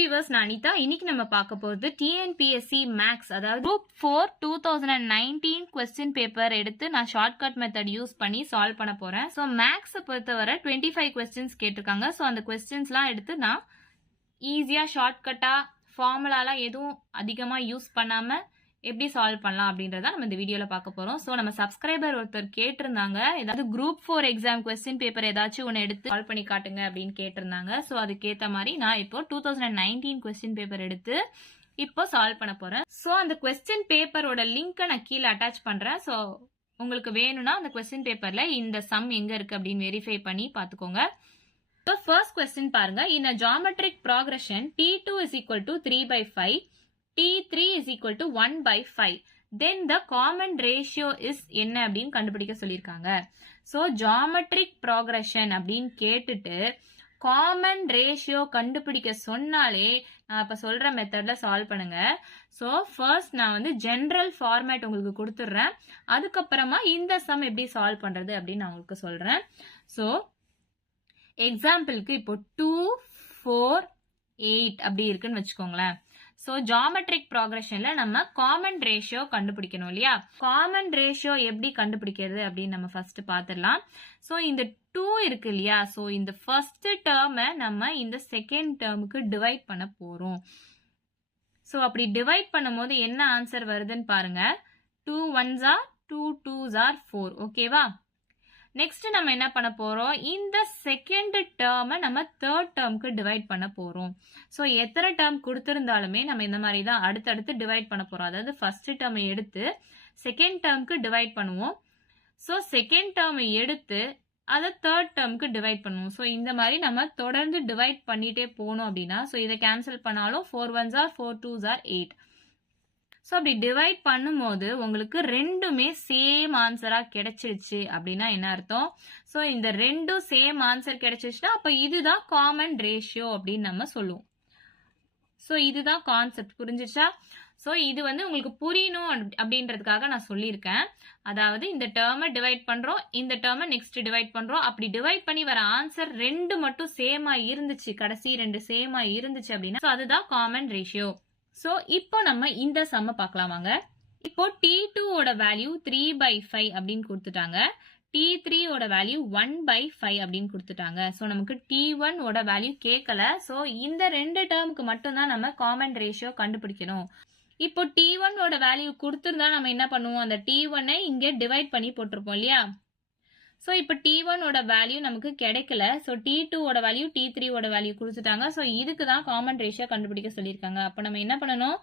Viewers, நான் அனிதா. இன்னைக்கு நம்ம பார்க்க போகிறது டிஎன்பிஎஸ்சி மேக்ஸ், அதாவது குரூப் 4 2019 கொஸ்டின் பேப்பர் எடுத்து நான் ஷார்ட்கட் மெத்தட் யூஸ் பண்ணி சால்வ் பண்ண போறேன். ஸோ மேக்ஸை பொறுத்தவரை 25 கொஸ்டின்ஸ் கேட்டிருக்காங்க. ஸோ அந்த கொஸ்டின்ஸ்லாம் எடுத்து நான் ஈஸியாக ஷார்ட்கட்டாக ஃபார்முலாலாம் எதுவும் அதிகமாக யூஸ் பண்ணாமல் எப்படி சால்வ் பண்ணலாம் அப்படின்றத நம்ம இந்த வீடியோவில் பார்க்க போகிறோம். ஸோ நம்ம சப்ஸ்கிரைபர் ஒருத்தர் கேட்டிருந்தாங்க, ஏதாவது குரூப் 4 எக்ஸாம் கொஸ்டின் பேப்பர் ஏதாச்சும் ஒன்று எடுத்து சால்வ் பண்ணி காட்டுங்க அப்படின்னு கேட்டிருந்தாங்க. ஸோ அதுக்கேற்ற மாதிரி நான் இப்போ 2019 கொஸ்டின் பேப்பர் எடுத்து இப்போ சால்வ் பண்ண போகிறேன். ஸோ அந்த கொஸ்டின் பேப்பரோட லிங்க்கை நான் கீழே அட்டாச் பண்ணுறேன். ஸோ உங்களுக்கு வேணும்னா அந்த கொஸ்டின் பேப்பரில் இந்த சம் எங்கே இருக்குது அப்படின்னு வெரிஃபை பண்ணி பார்த்துக்கோங்க. ஸோ ஃபர்ஸ்ட் கொஸ்டின் பாருங்க. In a geometric progression T2 is equal to 3/5, T3 is equal to 1/5. Then the common ratio is என்ன அப்படின்னு கண்டுபிடிக்க சொல்லியிருக்காங்க. ஸோ ஜாமெட்ரிக் ப்ராக்ரஷன் அப்படின்னு கேட்டுட்டு காமன் ரேஷியோ கண்டுபிடிக்க சொன்னாலே நான் இப்போ சொல்ற மெத்தட்ல சால்வ் பண்ணுங்க. ஸோ ஃபர்ஸ்ட் நான் வந்து ஜென்ரல் ஃபார்மேட் உங்களுக்கு கொடுத்துட்றேன். அதுக்கப்புறமா இந்த சம் எப்படி சால்வ் பண்றது அப்படின்னு நான் உங்களுக்கு சொல்றேன். ஸோ எக்ஸாம்பிளுக்கு இப்போ 2, 4, 8 அப்படி இருக்குன்னு வச்சுக்கோங்களேன். ஸோ ஜாமெட்ரிக் ப்ராக்ரஷன்ல நம்ம காமன் ரேஷியோ கண்டுபிடிக்கணும் இல்லையா? காமன் ரேஷியோ எப்படி கண்டுபிடிக்கிறது அப்படின்னு நம்ம ஃபர்ஸ்ட் பார்த்துடலாம். ஸோ இந்த 2 இருக்கு இல்லையா? ஸோ இந்த ஃபர்ஸ்ட் டேர்மை நம்ம இந்த செகண்ட் டேர்முக்கு டிவைட் பண்ண போறோம். ஸோ அப்படி டிவைட் பண்ணும்போது என்ன ஆன்சர் வருதுன்னு பாருங்க. 2 1s are 2 2s are 4. ஓகேவா? நெக்ஸ்ட் நம்ம என்ன பண்ண போறோம், இந்த செகண்ட் டேர்மை நம்ம தேர்ட் டேர்முக்கு டிவைட் பண்ண போறோம். ஸோ எத்தனை டேர்ம் கொடுத்திருந்தாலுமே நம்ம இந்த மாதிரி தான் அடுத்தடுத்து டிவைட் பண்ண போறோம். அதாவது ஃபர்ஸ்ட் டேர்மை எடுத்து செகண்ட் டேர்முக்கு டிவைட் பண்ணுவோம். ஸோ செகண்ட் டேர்மை எடுத்து அதை தேர்ட் டேர்முக்கு டிவைட் பண்ணுவோம். ஸோ இந்த மாதிரி நம்ம தொடர்ந்து டிவைட் பண்ணிட்டே போனோம் அப்படின்னா, ஸோ இதை கேன்சல் பண்ணாலும் 4 1s are 4 2s are 8. So அப்படி டிவைட் பண்ணும்போது உங்களுக்கு ரெண்டுமே சேம் ஆன்சரா கிடைச்சிருச்சு அப்படின்னா என்ன அர்த்தம்? ஸோ இந்த ரெண்டும் சேம் ஆன்சர் கிடைச்சிருச்சுன்னா அப்ப இதுதான் காமன் ரேஷியோ அப்படின்னு நம்ம சொல்லுவோம். ஸோ இதுதான் கான்செப்ட். புரிஞ்சிச்சா? ஸோ இது வந்து உங்களுக்கு புரியணும் அப்படின்றதுக்காக நான் சொல்லியிருக்கேன். அதாவது இந்த டேர்மை டிவைட் பண்றோம், இந்த டேர்மை நெக்ஸ்ட் டிவைட் பண்றோம். அப்படி டிவைட் பண்ணி வர ஆன்சர் ரெண்டு மட்டும் சேமா இருந்துச்சு, கடைசி ரெண்டு சேமா இருந்துச்சு அப்படின்னா அதுதான் காமன் ரேஷியோ. ஸோ இப்போ நம்ம இந்த சம்ம பார்க்கலாமாங்க. இப்போ T2 ஓட வேல்யூ 3/5 அப்படின்னு கொடுத்துட்டாங்க. T3 ஓட வேல்யூ 1/5 அப்படின்னு கொடுத்துட்டாங்க. ஸோ நமக்கு T1 ஓட வேல்யூ கேட்கல. ஸோ இந்த ரெண்டு டேர்முக்கு மட்டும்தான் நம்ம காமன் ரேஷியோ கண்டுபிடிக்கணும். இப்போ T1 ஓட வேல்யூ கொடுத்துருந்தா நம்ம என்ன பண்ணுவோம், அந்த T1 இங்கே டிவைட் பண்ணி போட்டிருப்போம் இல்லையா? ஸோ இப்போ T1 ஓட வேல்யூ நமக்கு கிடைக்கல. ஸோ T2 ஓட வேல்யூ T3 ஓட வேல்யூ கொடுத்துட்டாங்க. ஸோ இதுக்கு தான் காமன் ரேஷியோ கண்டுபிடிக்க சொல்லியிருக்காங்க. அப்போ நம்ம என்ன பண்ணணும்,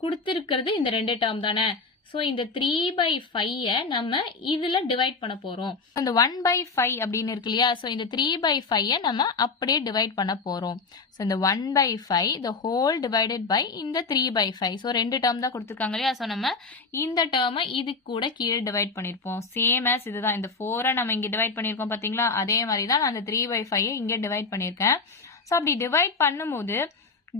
கொடுத்துருக்கிறது இந்த ரெண்டு டேர்ம் தானே. ஸோ இந்த 3/5 நம்ம இதுல டிவைட் பண்ண போறோம். இந்த 1/5 அப்படின்னு இருக்கு இல்லையா? ஸோ இந்த 3/5 நம்ம அப்படியே டிவைட் பண்ண போறோம். ஸோ இந்த 1/5 the whole divided by இந்த 3/5. ஸோ ரெண்டு டேர்ம் தான் கொடுத்துருக்காங்க இல்லையா? ஸோ நம்ம இந்த டேர்மை இது கூட கீழே டிவைட் பண்ணிருப்போம். சேம் as இதுதான். இந்த 4 நம்ம இங்க டிவைட் பண்ணிருக்கோம் பாத்தீங்களா? அதே மாதிரி தான் நான் அந்த 3/5 இங்க டிவைட் பண்ணிருக்கேன். ஸோ அப்படி டிவைட் பண்ணும்போது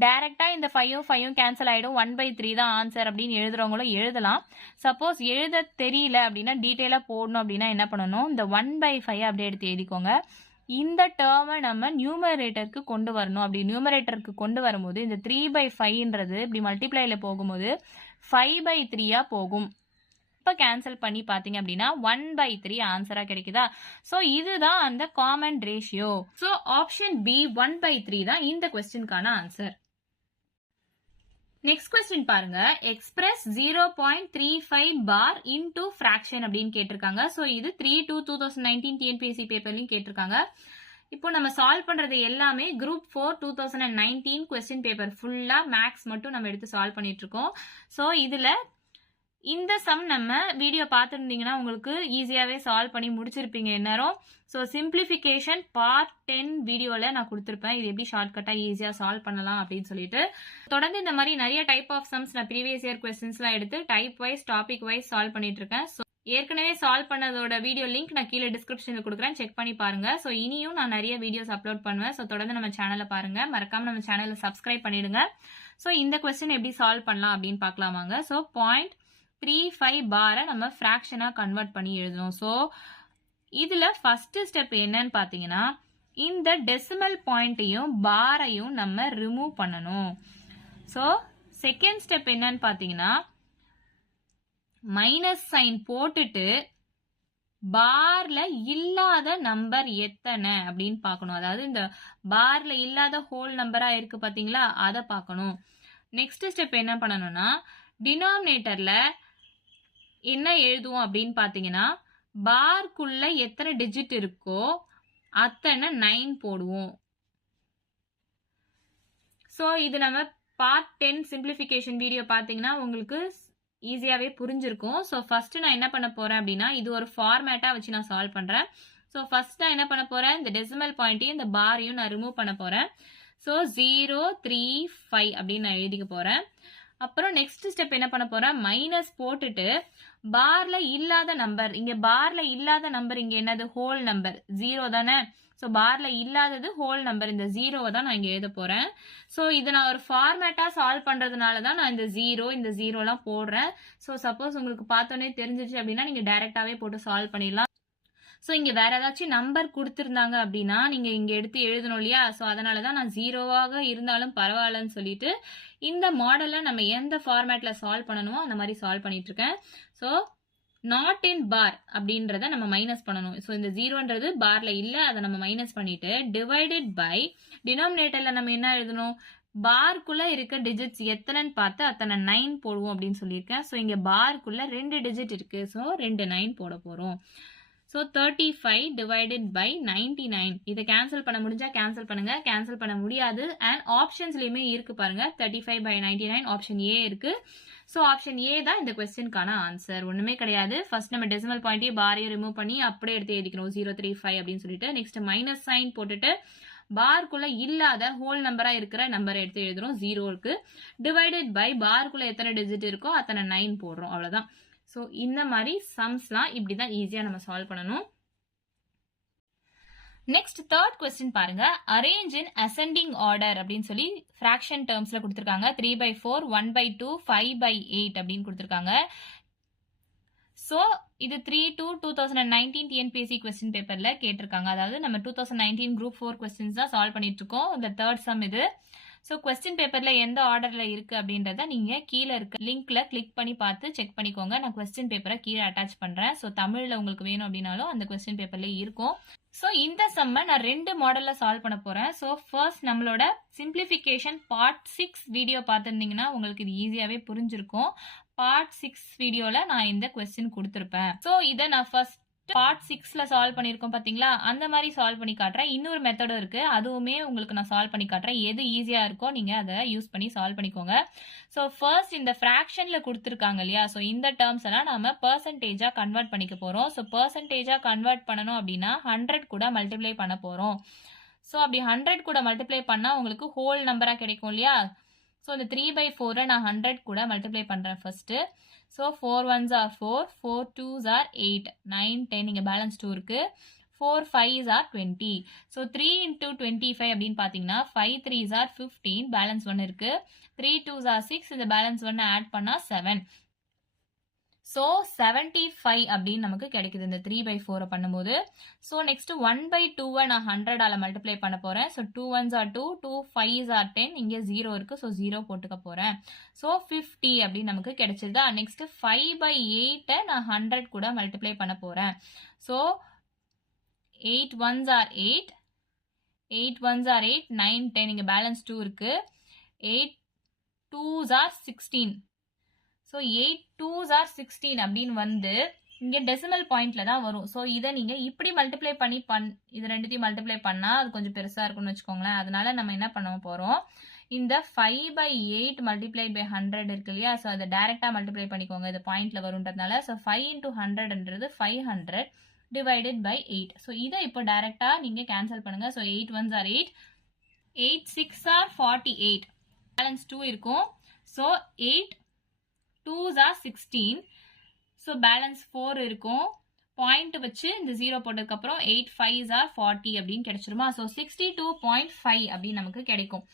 டைரக்டா இந்த 5 கேன்சல் ஆயிடும். 1/3 தான் ஆன்சர் அப்படின்னு எழுதுறவங்களும் எழுதலாம். சப்போஸ் எழுத தெரியல அப்படின்னா டீட்டெயிலா போடணும் அப்படின்னா என்ன பண்ணணும், இந்த 1/5 அப்படியே எடுத்து எழுதிக்கோங்க. இந்த டேர்மை நம்ம நியூமரேட்டருக்கு கொண்டு வரணும். அப்படி நியூமரேட்டருக்கு கொண்டு வரும்போது இந்த 3/5ன்றது இப்படி மல்டிப்ளைல போகும்போது 5/3 போகும். இப்போ கேன்சல் பண்ணி பார்த்தீங்க அப்படின்னா 1/3 ஆன்சரா கிடைக்குதா? ஸோ இதுதான் அந்த common ratio. So option B 1/3 தான் இந்த கொஸ்டினுக்கான ஆன்சர். நெக்ஸ்ட் கொஸ்டின் பாருங்க. எக்ஸ்பிரஸ் 0.35 பார் இன்டூ ஃபிராக்ஷன் அப்படின்னு கேட்டிருக்காங்க. ஸோ இது 3/2/2019 டிஎன்பிஎஸ்சி பேப்பர்லையும் கேட்டிருக்காங்க. இப்போ நம்ம சால்வ் பண்றது எல்லாமே குரூப் 4 2019 கொஸ்டின் பேப்பர் ஃபுல்லா மேக்ஸ் மட்டும் நம்ம எடுத்து சால்வ் பண்ணிட்டு இருக்கோம். ஸோ இதுல இந்த சம் நம்ம வீடியோ பார்த்துருந்தீங்கன்னா உங்களுக்கு ஈஸியாவே சால்வ் பண்ணி முடிச்சிருப்பீங்க எல்லாரும். ஸோ சிம்பிளிஃபிகேஷன் பார்ட் 10 வீடியோல நான் கொடுத்துருப்பேன், இது எப்படி ஷார்ட்கட்டா ஈஸியா சால்வ் பண்ணலாம் அப்படின்னு சொல்லிட்டு. தொடர்ந்து இந்த மாதிரி நிறைய டைப் ஆஃப் சம்ஸ் நான் ப்ரீவியஸ் இயர் கொஸ்டின்ஸ்லாம் எடுத்து type wise topic wise solve பண்ணிட்டு இருக்கேன். ஸோ ஏற்கனவே சால்வ் பண்ணதோட வீடியோ லிங்க் நான் கீழே டிஸ்கிரிப்ஷன்ல கொடுக்குறேன், செக் பண்ணி பாருங்க. ஸோ இனியும் நான் நிறைய வீடியோஸ் அப்லோட் பண்ணுவேன். ஸோ தொடர்ந்து நம்ம சேனலை பாருங்க, மறக்காம நம்ம சேனலை சப்ஸ்கிரைப் பண்ணிடுங்க. ஸோ இந்த கொஸ்டின் எப்படி சால்வ் பண்ணலாம் அப்படின்னு பார்க்கலாமாங்க. ஸோ 0.35 பாரை நம்ம ஃபிராக்ஷனா கன்வெர்ட் பண்ணி எழுதணும். ஸோ இதுல ஃபர்ஸ்ட் ஸ்டெப் என்னன்னு பாத்தீங்கன்னா இந்த டெசிமல் பாயிண்ட்டையும் பாரையும் நம்ம ரிமூவ் பண்ணணும். ஸோ செகண்ட் ஸ்டெப் என்னன்னு பார்த்தீங்கன்னா மைனஸ் சைன் போட்டுட்டு பார்ல இல்லாத நம்பர் எத்தனை அப்படின்னு பார்க்கணும். அதாவது இந்த பார்ல இல்லாத ஹோல் நம்பரா இருக்கு பாத்தீங்களா, அதை பார்க்கணும். நெக்ஸ்ட் ஸ்டெப் என்ன பண்ணணும்னா டினாமினேட்டர்ல என்ன எழுதுவோம் அப்படின்னு பாத்தீங்கன்னா பார்க்குள்ள எத்தனை டிஜிட் இருக்கோ அத்தனை 9 போடுவோம். ஸோ இது நம்ம பார்ட் 10 சிம்பிளிஃபிகேஷன் வீடியோ பார்த்தீங்கன்னா உங்களுக்கு ஈஸியாகவே புரிஞ்சிருக்கும். ஸோ ஃபர்ஸ்ட் நான் என்ன பண்ண போறேன் அப்படின்னா இது ஒரு ஃபார்மேட்டாக வச்சு நான் சால்வ் பண்ணுறேன். ஸோ ஃபர்ஸ்ட் நான் என்ன பண்ண போறேன், இந்த டெசிமல் பாயிண்ட்டையும் இந்த பாரையும் நான் ரிமூவ் பண்ண போறேன். ஸோ 0, 3, 5 அப்படின்னு நான் எழுதிக்க போறேன். அப்புறம் நெக்ஸ்ட் ஸ்டெப் என்ன பண்ண போறேன், மைனஸ் போட்டுட்டு பார்ல இல்லாத நம்பர், இங்க பார்ல இல்லாத நம்பர் இங்க என்னது ஹோல் நம்பர் 0 தானே. ஸோ பார்ல இல்லாதது ஹோல் நம்பர், இந்த 0வை தான் நான் இங்க எழுத போறேன். ஸோ இது நான் ஒரு ஃபார்மேட்டா சால்வ் பண்றதுனால தான் நான் இந்த 0 எல்லாம் போடுறேன். ஸோ சப்போஸ் உங்களுக்கு பார்த்தோன்னே தெரிஞ்சிச்சு அப்படின்னா நீங்க டைரக்டாவே போட்டு சால்வ் பண்ணிடலாம். ஸோ இங்க வேற ஏதாச்சும் நம்பர் கொடுத்துருந்தாங்க அப்படின்னா நீங்க இங்க எடுத்து எழுதணும் இல்லையா. ஸோ அதனாலதான் நான் 0வாக இருந்தாலும் பரவாயில்லன்னு சொல்லிட்டு இந்த மாடலை நம்ம எந்த ஃபார்மேட்ல சால்வ் பண்ணணுமோ அந்த மாதிரி சால்வ் பண்ணிட்டு இருக்கேன். ஸோ நாட் இன் பார் அப்படின்றத நம்ம மைனஸ் பண்ணணும். ஸோ இந்த 0ன்றது பார்ல இல்ல, அதை நம்ம மைனஸ் பண்ணிட்டு டிவைடட் பை டினாமினேட்டர்ல நம்ம என்ன எழுதணும், பார்க்குள்ள இருக்க டிஜிட்ஸ் எத்தனைன்னு பார்த்து அத்தனை 9 போடுவோம் அப்படின்னு சொல்லியிருக்கேன். ஸோ இங்க பார்க்குள்ள 2 டிஜிட் இருக்கு, ஸோ 2 9 போட போறோம். So 35 divided by 99. இதை கேன்சல் பண்ண முடிஞ்சா கேன்சல் பண்ணுங்க, கேன்சல் பண்ண முடியாது. அண்ட் ஆப்ஷன்ஸ்லயுமே இருக்கு பாருங்க, 35 by 99 ஆப்ஷன் ஏ இருக்கு. ஸோ ஆப்ஷன் ஏ தான் இந்த கொஸ்டினுக்கான ஆன்சர், ஒண்ணுமே கிடையாது. ஃபர்ஸ்ட் நம்ம டெசிமல் பாயிண்ட்டையும் பாரையும் ரிமூவ் பண்ணி அப்படியே எடுத்து எழுதிக்கணும் 035 அப்படின்னு சொல்லிட்டு. நெக்ஸ்ட் மைனஸ் சைன் போட்டுட்டு பார்க்குள்ள இல்லாத ஹோல் நம்பரா இருக்கிற நம்பரை எடுத்து எழுதுறோம் 0க்கு. டிவைடட் பை பார்க்குள்ள எத்தனை டிஜிட் இருக்கோ அத்தனை 9 போடுறோம், அவ்வளவுதான். ஸோ இந்த மாதிரி சம்ஸ்லாம் இப்படிதான் ஈஸியா நம்ம சால்வ் பண்ணணும். நெக்ஸ்ட் தேர்ட் கொஸ்டின் பாருங்க, அரேஞ்ச் இன் அசெண்டிங் ஆர்டர் அப்படின்னு சொல்லி ஃபிராக்ஷன் டேர்ம்ஸ்ல கொடுத்திருக்காங்க. 3/4, 1/2, 5/8 அப்படின்னு கொடுத்திருக்காங்க. ஸோ இது 3/2/2019 டிஎன்பிஎஸ்சி கொஸ்டின் பேப்பர்ல கேட்டிருக்காங்க. அதாவது நம்ம 2019 குரூப் 4 கொஸ்டின்ஸ் தான் சால்வ் பண்ணிட்டு இருக்கோம். இந்த தேர்ட் சம் இது. ஸோ கொஸ்டின் பேப்பர்ல எந்த ஆர்டர்ல இருக்கு அப்படின்றத நீங்க கீழே இருக்க லிங்க்ல கிளிக் பண்ணி பார்த்து செக் பண்ணிக்கோங்க. நான் கொஸ்டின் பேப்பரை கீழே அட்டாச் பண்றேன். ஸோ தமிழ்ல உங்களுக்கு வேணும் அப்படின்னாலும் அந்த கொஸ்டின் பேப்பர்ல இருக்கும். ஸோ இந்த சம்மை நான் 2 மாடல்ல சால்வ் பண்ண போறேன். ஸோ ஃபர்ஸ்ட் நம்மளோட சிம்பிளிஃபிகேஷன் பார்ட் 6 வீடியோ பார்த்துருந்தீங்கன்னா உங்களுக்கு இது ஈஸியாவே புரிஞ்சிருக்கும். பார்ட் 6 வீடியோல நான் இந்த கொஸ்டின் கொடுத்திருப்பேன். ஸோ இதை நான் ஃபர்ஸ்ட் பார்ட் 6ல சால்வ் பண்ணிருக்கோம் பாத்தீங்களா, அந்த மாதிரி சால்வ் பண்ணி காட்டுறேன். இன்னொரு மெத்தடும் இருக்கு, அதுவுமே உங்களுக்கு நான் சால்வ் பண்ணி காட்டுறேன். எது ஈஸியா இருக்கோ நீங்க அதை யூஸ் பண்ணி சால்வ் பண்ணிக்கோங்க. ஸோ ஃபர்ஸ்ட் இந்த ஃபிராக்ஷன்ல கொடுத்துருக்காங்க இல்லையா, ஸோ இந்த டேர்ம்ஸ் எல்லாம் நம்ம பெர்சன்டேஜா கன்வெர்ட் பண்ணிக்க போறோம். ஸோ பெர்சன்டேஜா கன்வெர்ட் பண்ணணும் அப்படின்னா 100 கூட மல்டிப்ளை பண்ண போறோம். ஸோ அப்படி 100 கூட மல்டிப்ளை பண்ணா உங்களுக்கு ஹோல் நம்பரா கிடைக்கும் இல்லையா. ஸோ இந்த 3/4 நான் 100 கூட மல்டிப்ளை பண்றேன் first. So 4 1s are 4, 4 2s are 8, 9 10 இங்க பேலன்ஸ் 2 இருக்கு, 4 5s are 20. ஸோ 3 into 25 அப்படின்னு பாத்தீங்கன்னா 5 3s are 15, பேலன்ஸ் 1 இருக்கு, 3 2s are 6, இந்த பேலன்ஸ் 1 ஆட் பண்ணா 7. ஸோ 75 அப்படின்னு நமக்கு கிடைக்குது இந்த 3/4 பண்ணும்போது. ஸோ நெக்ஸ்ட் 1/2 நான் 100ஆல மல்டிப்ளை பண்ண போறேன். So 2 1s are 2, 2 5s are 10, இங்க 0 இருக்கு, ஸோ 0 போட்டுக்க போறேன். ஸோ 50 அப்படின்னு நமக்கு கிடைச்சிருதா. நெக்ஸ்ட் 5/8 நான் 100 கூட மல்டிப்ளை பண்ண போறேன். So 8 1s are 8, 8 1s are 8, 9 10 இங்க பேலன்ஸ் 2 இருக்கு, 8 2s are 16. So 8 2s are 16 அப்படின்னு வந்து இங்க டெசிமல் பாயிண்ட்ல தான் வரும். ஸோ இதை நீங்க இப்படி மல்டிப்ளை பண்ணி இது ரெண்டுத்தையும் மல்டிப்ளை பண்ணா அது கொஞ்சம் பெருசா இருக்கும்னு வச்சுக்கோங்களேன். அதனால நம்ம என்ன பண்ண போறோம், இந்த 5/8 மல்டிப்ளைட் பை 100 இருக்கு இல்லையா, ஸோ அதை டைரக்டா மல்டிப்ளை பண்ணிக்கோங்க, இது பாயிண்ட்ல வரும்ன்றதுனால. ஸோ 5 into 100ன்றது 500 டிவைடட் பை 8. ஸோ இதை இப்போ டைரக்டா நீங்க கேன்சல் பண்ணுங்க. So 8 1s are 8, 8 6s are 48, balance 2 இருக்கும். So 8 2s are 16, so balance 4 இருக்கும். பாயிண்ட் வச்சு இந்த 0 போட்டதுக்கு அப்புறம் 8 5s are 40 அப்படின்னு கிடைச்சிருமா. ஸோ 62.5 அப்படின்னு நமக்கு கிடைக்கும்.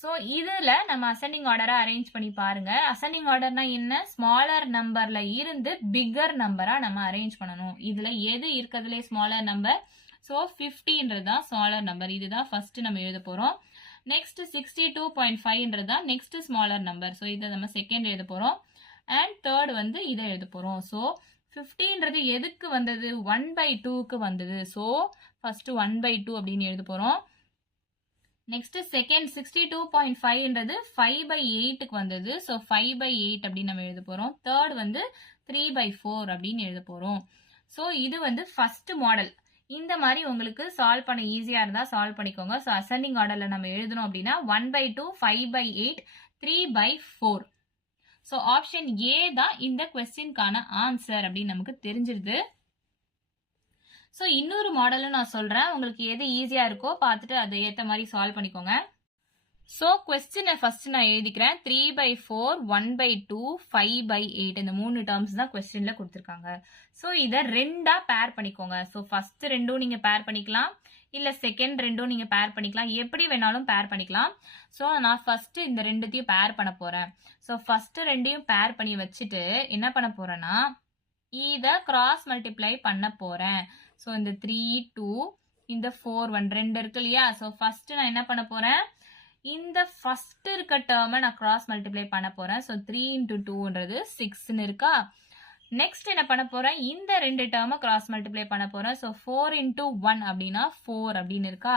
ஸோ இதுல நம்ம அசெண்டிங் ஆர்டரா அரேஞ்ச் பண்ணி பாருங்க. அசெண்டிங் ஆர்டர்னா என்ன, ஸ்மாலர் நம்பர்ல இருந்து பிக்கர் நம்பரா நம்ம அரேஞ்ச் பண்ணணும். இதுல எது இருக்கிறதுலே ஸ்மாலர் நம்பர், ஸோ 50ன்றது தான் ஸ்மாலர் நம்பர். இதுதான் ஃபர்ஸ்ட் நம்ம எழுத போறோம். நெக்ஸ்ட் 62.5ன்றது தான் நெக்ஸ்ட் ஸ்மாலர் நம்பர். ஸோ இதை நம்ம செகண்ட் எழுத போறோம். அண்ட் தேர்ட் வந்து இதை எழுத போறோம். ஸோ 50ன்றது எதுக்கு வந்தது? 1/2க்கு வந்தது. ஸோ ஃபர்ஸ்ட் 1/2 அப்படின்னு எழுத போறோம். நெக்ஸ்ட் செகண்ட் 62.5ன்றது 5/8க்கு வந்தது. ஸோ 5/8 அப்படின்னு நம்ம எழுத போறோம். தேர்ட் வந்து 3/4 அப்படின்னு எழுத போறோம். ஸோ இது வந்து ஃபர்ஸ்ட் மாடல். இந்த மாதிரி உங்களுக்கு சால்வ் பண்ண ஈஸியா இருந்தா சால்வ் பண்ணிக்கோங்க. ஸோ அசெண்டிங் ஆர்டர்ல நம்ம எழுதணும் அப்படின்னா 1/2, 5/8, 3/4. ஸோ ஆப்ஷன் ஏ தான் இந்த கொஸ்டின்கான ஆன்சர் அப்படின்னு நமக்கு தெரிஞ்சிருது. ஸோ இன்னொரு மாடலும் நான் சொல்றேன். உங்களுக்கு எது ஈஸியா இருக்கோ பார்த்துட்டு அதை ஏற்ற மாதிரி சால்வ் பண்ணிக்கோங்க. ஸோ கொஸ்டினை ஃபர்ஸ்ட் நான் எழுதிக்கிறேன். 3/4, 1/2, 5/8 இந்த 3 டேர்ம்ஸ் தான் கொஸ்டின்ல கொடுத்துருக்காங்க. ஸோ இதை ரெண்டா பேர் பண்ணிக்கோங்க. ஸோ ஃபர்ஸ்ட் ரெண்டும் நீங்க பேர் பண்ணிக்கலாம், இல்ல செகண்ட் ரெண்டும் நீங்க பேர் பண்ணிக்கலாம். எப்படி வேணாலும் பேர் பண்ணிக்கலாம். ஸோ நான் ஃபர்ஸ்ட் இந்த ரெண்டுத்தையும் பேர் பண்ண போறேன். ஸோ ஃபர்ஸ்ட் ரெண்டையும் பேர் பண்ணி வச்சுட்டு என்ன பண்ண போறேன்னா இதை கிராஸ் மல்டிப்ளை பண்ண போறேன். ஸோ இந்த 3, 2, இந்த 4, 1 ரெண்டு இருக்கு இல்லையா? ஸோ ஃபர்ஸ்ட் நான் என்ன பண்ண போறேன்? இந்த ஃபர்ஸ்ட் இருக்க டேர்மை நான் கிராஸ் மல்டிப்ளை பண்ண போறேன். ஸோ 3 × 2ன்றது 6ன்னு இருக்கா? நெக்ஸ்ட் என்ன பண்ண போறேன்? இந்த ரெண்டு டேர்மை கிராஸ் மல்டிப்ளை பண்ண போறேன். ஸோ 4 × 1 அப்படின்னா 4 அப்படின்னு இருக்கா?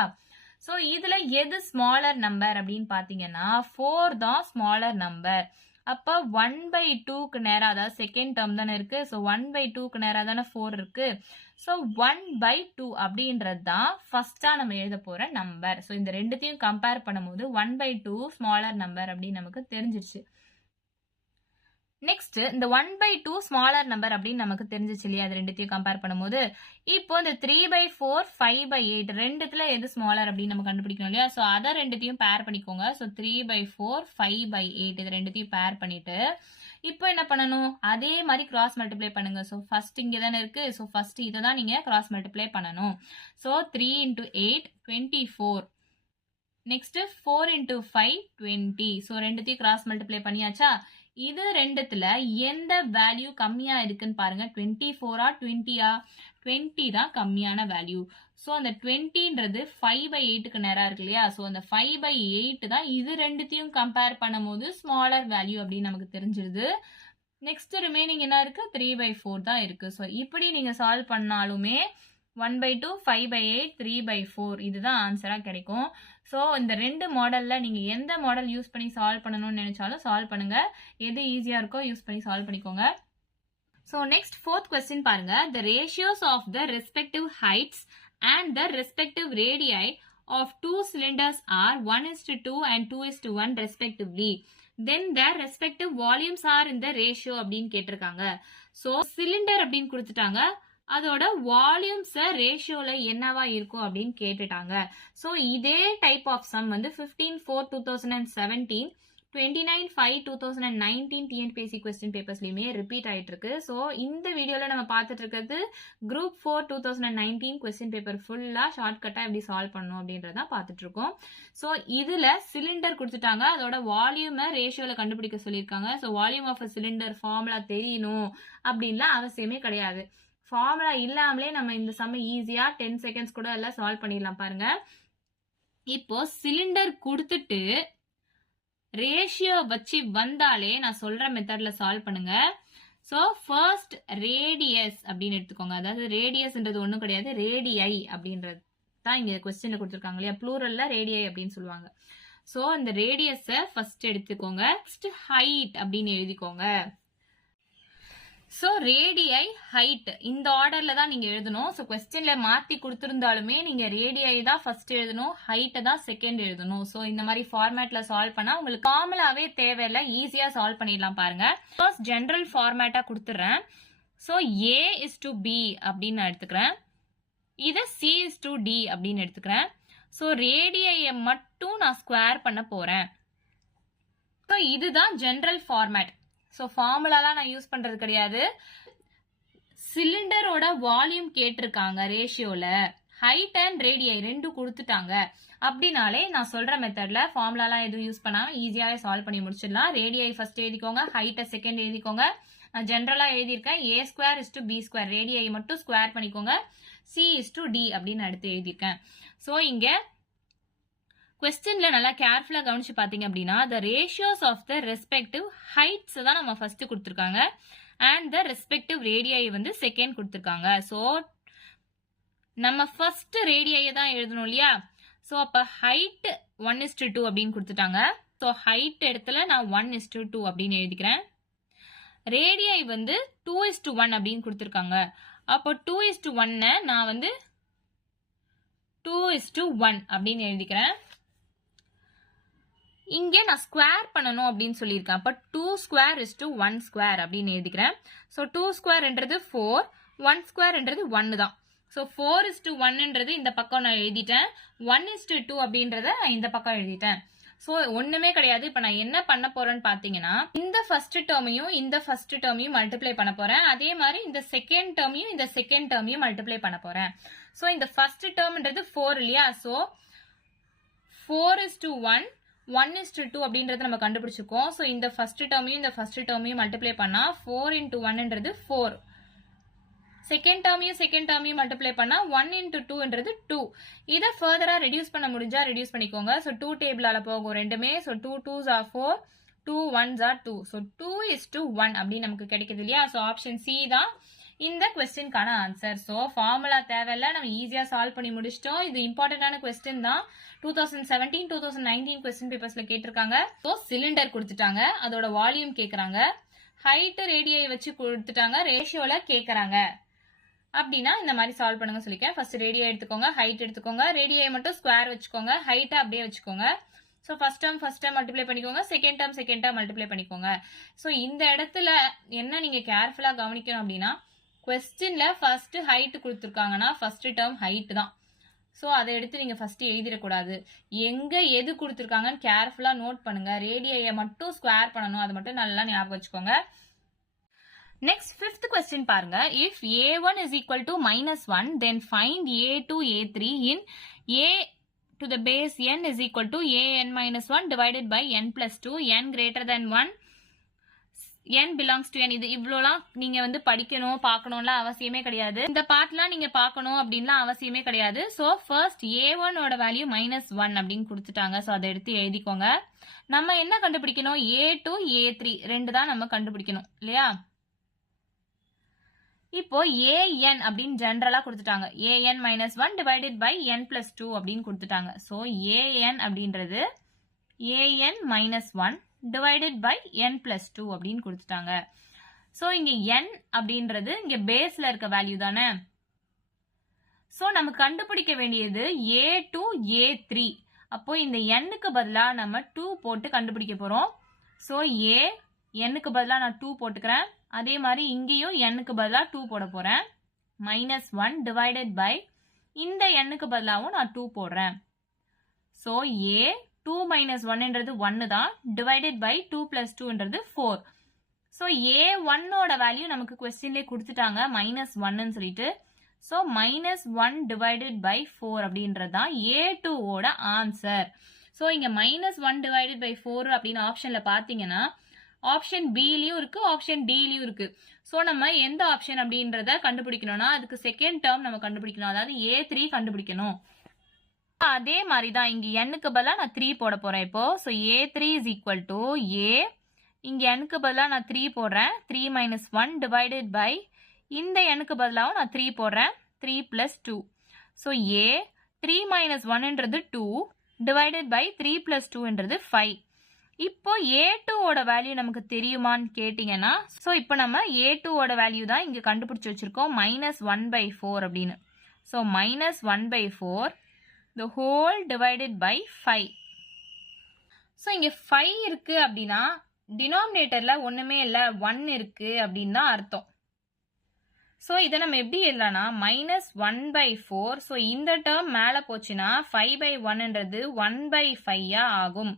ஸோ இதுல எது ஸ்மாலர் நம்பர் அப்படின்னு பாத்தீங்கன்னா 4 தான் ஸ்மாலர் நம்பர். அப்ப 1/2க்கு நேரா, அதாவது செகண்ட் டேர்ம் தானே இருக்கு. ஸோ 1/2க்கு நேரா தானே 4 இருக்கு. ஸோ 1/2 அப்படின்றது தான் ஃபர்ஸ்டா நம்ம எழுத போற நம்பர். ஸோ இந்த ரெண்டுத்தையும் கம்பேர் பண்ணும்போது 1/2 ஸ்மாலர் நம்பர் அப்படின்னு நமக்கு தெரிஞ்சிருச்சு. நெக்ஸ்ட் இந்த 1/2 ஸ்மாலர் நம்பர் அப்படின்னு நமக்கு தெரிஞ்சிச்சு இல்லையா? அது ரெண்டுத்தையும் கம்பேர் பண்ணும்போது இப்போ இந்த 3/4, 5/8 ரெண்டுத்துல எது ஸ்மாலர் அப்படின்னு நம்ம கண்டுபிடிக்கணும் இல்லையா? ஸோ அதை ரெண்டுத்தையும் பேர் பண்ணிக்கோங்க. ஸோ 3/4, 5/8 இது ரெண்டுத்தையும் பேர் பண்ணிட்டு இப்போ என்ன பண்ணணும்? அதே மாதிரி கிராஸ் மல்டிப்ளை பண்ணுங்க. ஸோ ஃபர்ஸ்ட் இங்கே தானே இருக்கு. ஸோ ஃபர்ஸ்ட் இதை தான் நீங்க கிராஸ் மல்டிப்ளை பண்ணணும். ஸோ 3 × 8 24. நெக்ஸ்ட் 4 × 5 20. ஸோ ரெண்டுத்தையும் கிராஸ் மல்டிப்ளை பண்ணியாச்சா? இது ரெண்டுத்துல எந்த வேல்யூ கம்மியா இருக்குன்னு பாருங்க. 24ஆ 20ஆ? 20 தான் கம்மியான வேல்யூ. ஸோ அந்த 20ன்றது 5/8க்கு நேரா இருக்கு இல்லையா? ஸோ அந்த 5/8 தான் இது ரெண்டுத்தையும் கம்பேர் பண்ணும்போது ஸ்மாலர் வேல்யூ அப்படின்னு நமக்கு தெரிஞ்சிருது. நெக்ஸ்ட் ரிமைனிங் என்ன இருக்கு? 3/4 தான் இருக்கு. ஸோ இப்படி நீங்க சால்வ் பண்ணாலுமே 1/2, 5/8, 3/4 இதுதான் ஆன்சரா கிடைக்கும். ஸோ இந்த ரெண்டு மாடல்ல நீங்க எந்த மாடல் யூஸ் பண்ணி சால்வ் பண்ணணும்னு நினைச்சாலும் சால்வ் பண்ணுங்க. எது ஈஸியா இருக்கோ யூஸ் பண்ணி சால்வ் பண்ணிக்கோங்க. ஸோ நெக்ஸ்ட் ஃபோர்த் கொஸ்டின் பாருங்க. The ratios of the respective heights and the respective radii of two cylinders are 1:2 and 2:1 respectively. Then their respective volumes are in the ratio அப்படின்னு கேட்டிருக்காங்க. So cylinder அப்படின்னு கொடுத்துட்டாங்க, அதோட volumes ரேஷியோல என்னவா இருக்கும் அப்படின்னு கேட்டுட்டாங்க. So இதே டைப் ஆஃப் சம் வந்து 15/4/2017, 29/5/2019 டிஎன்பிஎஸ்சி கொஸ்டின் பேப்பர்ஸ்லயுமே ரிப்பீட் ஆயிட்டு இருக்கு. ஸோ இந்த வீடியோல நம்ம பார்த்துட்டு இருக்கிறது குரூப் 4 2019 கொஸ்டின் பேப்பர் ஃபுல்லா ஷார்ட்கட்டா எப்படி சால்வ் பண்ணணும் அப்படின்றதான் பார்த்துட்டு இருக்கோம். ஸோ இதுல சிலிண்டர் கொடுத்துட்டாங்க, அதோட வால்யூம் ரேஷியோல கண்டுபிடிக்க சொல்லியிருக்காங்க. So volume of cylinder formula தெரியணும் அப்படின்லாம் அவசியமே கிடையாது. ஃபார்முலா இல்லாமலே நம்ம இந்த சம்ம ஈஸியா 10 செகண்ட்ஸ் கூட எல்லாம் சால்வ் பண்ணிடலாம் பாருங்க. இப்போ சிலிண்டர் கொடுத்துட்டு ரேஷியோ வச்சு வந்தாலே நான் சொல்ற மெத்தட்ல சால்வ் பண்ணுங்க. ஸோ ஃபர்ஸ்ட் ரேடியஸ் அப்படின்னு எடுத்துக்கோங்க. அதாவது ரேடியஸ்ன்றது ஒன்றும் கிடையாது, ரேடியை அப்படின்றது தான் இங்க கொஸ்டின்ல கொடுத்துருக்காங்க இல்லையா? ப்ளூரல்ல ரேடியை அப்படின்னு சொல்லுவாங்க. ஸோ இந்த ரேடியஸை ஃபர்ஸ்ட் எடுத்துக்கோங்க. நெக்ஸ்ட் ஹைட் அப்படின்னு எழுதிக்கோங்க. ஸோ ரேடியை ஹைட் இந்த ஆர்டர்ல தான் நீங்க எழுதணும். ஸோ கொஸ்டின்ல மாத்தி கொடுத்திருந்தாலுமே நீங்க ரேடியை தான் ஃபர்ஸ்ட் எழுதணும், ஹைட்டை தான் செகண்ட் எழுதணும். ஸோ இந்த மாதிரி ஃபார்மேட்ல சால்வ் பண்ணா உங்களுக்கு ஃபார்முலாவே தேவையில்லை, ஈஸியா சால்வ் பண்ணிடலாம் பாருங்க. ஃபர்ஸ்ட் ஜெனரல் ஃபார்மேட்டா கொடுத்துறேன். So A is to B அப்படின்னு நான் எடுத்துக்கிறேன், இதை C is to D அப்படின்னு எடுத்துக்கிறேன். ஸோ ரேடியை மட்டும் நான் ஸ்கொயர் பண்ண போறேன். ஸோ இதுதான் ஜெனரல் ஃபார்மேட். ஸோ ஃபார்முலாலாம் நான் யூஸ் பண்றது கிடையாது. சிலிண்டரோட வால்யூம் கேட்டிருக்காங்க ரேஷியோல, ஹைட் அண்ட் ரேடியை ரெண்டும் கொடுத்துட்டாங்க அப்படின்னாலே நான் சொல்ற மெத்தட்ல ஃபார்முலாலாம் எதுவும் யூஸ் பண்ணாம ஈஸியாவே சால்வ் பண்ணி முடிச்சிடலாம். ரேடியை ஃபர்ஸ்ட் எழுதிக்கோங்க, ஹைட்டை செகண்ட் எழுதிக்கோங்க, நான் ஜென்ரலா எழுதியிருக்கேன் a square is to B square, ரேடியை மட்டும் ஸ்கொயர் பண்ணிக்கோங்க, c இஸ் டு டி அப்படின்னு எடுத்து எழுதியிருக்கேன். ஸோ இங்க கொஸ்டின்ல நல்லா கேர்ஃபுல்லா கவனிச்சு பாத்தீங்க அப்படின்னா the ratios of the respective heights தான் நம்ம ஃபர்ஸ்ட் கொடுத்திருக்காங்க and the respective radii வந்து செகண்ட் கொடுத்திருக்காங்க. ஸோ நம்ம ஃபர்ஸ்ட் ரேடியை தான் எழுதணும் இல்லையா? ஸோ அப்ப ஹைட் 1:2 அப்படின்னு கொடுத்துட்டாங்க. ஸோ ஹைட் இடத்துல நான் 1:2 அப்படின்னு எழுதிக்கிறேன். ரேடியை வந்து 2:1 அப்படின்னு கொடுத்திருக்காங்க. அப்போ 2:1 நான் வந்து 2:1 அப்படின்னு எழுதிக்கிறேன். இங்கே நான் ஸ்கொயர் பண்ணணும் அப்படின்னு சொல்லியிருக்கேன். அப்ப 2 ஸ்கொயர் இஸ் டு 1 ஸ்கொயர் அப்படின்னு எழுதிக்கிறேன். ஸோ 2 ஸ்கொயர்ன்றது 4, 1 ஸ்கொயர்ன்றது 1 தான். ஸோ 4:1ன்றது இந்த பக்கம் நான் எழுதிட்டேன், 1:2 அப்படின்றத இந்த பக்கம் எழுதிட்டேன். ஸோ ஒண்ணுமே கிடையாது. இப்ப நான் என்ன பண்ண போறேன்னு பாத்தீங்கன்னா இந்த ஃபர்ஸ்ட் டேர்மையும் இந்த ஃபர்ஸ்ட் டேர்மையும் மல்டிப்ளை பண்ண போறேன். அதே மாதிரி இந்த செகண்ட் டேர்மையும் இந்த செகண்ட் டேர்மையும் மல்டிப்ளை பண்ண போறேன். ஸோ இந்த ஃபர்ஸ்ட் டேர்ம்ன்றது 4 இல்லையா? ஸோ 4:1 1:2 அப்படின்றத நம்ம கண்டுபிடிச்சிருக்கோம். ஸோ இந்த ஃபர்ஸ்ட் டேர்மையும் இந்த ஃபர்ஸ்ட் டேர்மையும் மல்டிப்ளை பண்ணா 4:1ன்றது 4. செகண்ட் டேர்மையும் மல்டிப்ளை பண்ணா 1:2ன்றது 2. இதை ஃபர்தரா ரெடியூஸ் பண்ண முடிஞ்சா ரெடியூஸ் பண்ணிக்கோங்க. ஸோ 2 டேபிளால போகும் ரெண்டுமே. So 2 2s are 4, 2 1s are 2. So 2:1 அப்படின்னு நமக்கு கிடைக்குது இல்லையா? ஸோ ஆப்ஷன் சி தான் இந்த கொஸ்டின்கான ஆன்சர். ஸோ ஃபார்முலா தேவையில்ல, நம்ம ஈஸியா சால்வ் பண்ணி முடிச்சிட்டோம். இது இம்பார்ட்டன்டான கொஸ்டின் தான். 2017 2019 கொஸ்டின் பேப்பர்ஸ்ல கேட்டிருக்காங்க. ஸோ சிலிண்டர் கொடுத்துட்டாங்க, அதோட வால்யூம் கேக்குறாங்க, ஹைட் ரேடியை வச்சு கொடுத்துட்டாங்க, ரேஷியோல கேக்குறாங்க அப்படின்னா இந்த மாதிரி சால்வ் பண்ணுங்க சொல்லிருக்கேன். ஃபர்ஸ்ட் ரேடியோ எடுத்துக்கோங்க, ஹைட் எடுத்துக்கோங்க, ரேடியை மட்டும் ஸ்கொயர் வச்சுக்கோங்க, ஹைட்டை அப்படியே வச்சுக்கோங்க. ஸோ ஃபர்ஸ்ட் டேர்ம் மல்டிப்ளை பண்ணிக்கோங்க, செகண்ட் டேர்ம் மல்டிப்ளை பண்ணிக்கோங்க. ஸோ இந்த இடத்துல என்ன நீங்க கேர்ஃபுல்லா கவனிக்கணும் அப்படின்னா கொஸ்டின்ல ஃபர்ஸ்ட் ஹைட் கொடுத்துருக்காங்கன்னா ஃபர்ஸ்ட் டேர்ம் ஹைட் தான். ஸோ அதை எடுத்து நீங்க ஃபர்ஸ்ட் எழுதிடக்கூடாது. எங்க எது கொடுத்துருக்காங்கன்னு கேர்ஃபுல்லா நோட் பண்ணுங்க. ரேடியை மட்டும் ஸ்கொயர் பண்ணணும், அது மட்டும் நல்லா ஞாபகம் வச்சுக்கோங்க. நெக்ஸ்ட் ஃபிஃப்த் கொஸ்டின் பாருங்க. If a1 is equal to -1 then find a2 a3 in a to the base n is equal to an minus 1 divided by n plus 2, n greater than 1, n belongs to n. இது இவ்வளோலாம் நீங்க வந்து படிக்கணும் பார்க்கணும்லாம் அவசியமே கிடையாது. இந்த பார்ட்லாம் நீங்க பார்க்கணும் அப்படின்லாம் அவசியமே கிடையாது. ஸோ ஃபர்ஸ்ட் a1 ஓட வேல்யூ -1 அப்படின்னு கொடுத்துட்டாங்க. ஸோ அதை எடுத்து எழுதிக்கோங்க. நம்ம என்ன கண்டுபிடிக்கணும்? a2 a3 ரெண்டு தான் நம்ம கண்டுபிடிக்கணும் இல்லையா? இப்போ an அப்படின்னு ஜெனரலா கொடுத்துட்டாங்க. an -1 divided by n plus 2 அப்படின்னு கொடுத்துட்டாங்க. ஸோ an அப்படின்றது an -1 divided by n plus 2 அப்படின்னு கொடுத்துட்டாங்க. ஸோ இங்க n அப்படின்றது இங்க பேஸ்ல இருக்க வேல்யூ தானே. ஸோ நம்ம கண்டுபிடிக்க வேண்டியது a2 a3. அப்போ இந்த n-க்கு பதிலா நம்ம 2 போட்டு கண்டுபிடிக்க போறோம். ஸோ n-க்கு பதிலா நான் 2 போட்டுக்கிறேன். அதே மாதிரி இங்கேயும் n-க்கு பதிலா 2 போட போறேன். -1 divided by இந்த n-க்கு பதிலாவும் நான் 2 போடுறேன். ஸோ a2 - 1ன்றது 1 தான், divided by 2 plus 2ன்றது 4. So a1 ஓட வேல்யூ நமக்கு கொஸ்டின்லேயே கொடுத்துட்டாங்க -1ன்னு சொல்லிட்டு. ஸோ -1 divided by 4 அப்படின்றது தான் a2 ஓட ஆன்சர். ஸோ இங்க -1 divided by 4 அப்படின்னு ஆப்ஷன்ல பாத்தீங்கன்னா ஆப்ஷன் பிலயும் இருக்கு, ஆப்ஷன் டிலயும் இருக்கு. ஸோ நம்ம எந்த ஆப்ஷன் அப்படின்றத கண்டுபிடிக்கணும்னா அதுக்கு செகண்ட் டேர்ம் நம்ம கண்டுபிடிக்கணும், அதாவது a3 கண்டுபிடிக்கணும். அதே மாதிரி தான் இங்க n-க்கு பதிலா நான் 3 போட போறேன் இப்போ. So a3 is equal to a, இங்க n-க்கு பதிலா நான் 3 போடுறேன், 3 - 1 divided by இந்த n-க்கு பதிலாவும் நான் 3 போடுறேன், 3 plus 2. So a 3 - 1ன்றது 2 divided by 3 plus 2ன்றது 5. இப்போ a2 ஓட வேல்யூ நமக்கு தெரியுமான்னு கேட்டீங்கன்னா ஸோ இப்போ நம்ம a2 ஓட வேல்யூ தான் இங்க கண்டுபிடிச்சு வச்சிருக்கோம், -1/4 அப்படின்னு. So -1/4 the whole divided by 5. So இங்க 5 இருக்கு அப்படின்னா டினாமினேட்டர்ல ஒண்ணுமே இல்ல 1 இருக்கு அப்படின்னு தான் அர்த்தம். ஸோ இதை நம்ம எப்படி எழுதலாம்னா -1/4. ஸோ இந்த டேர்ம் மேல போச்சுன்னா 5/1ன்றது 1/5 ஆகும்.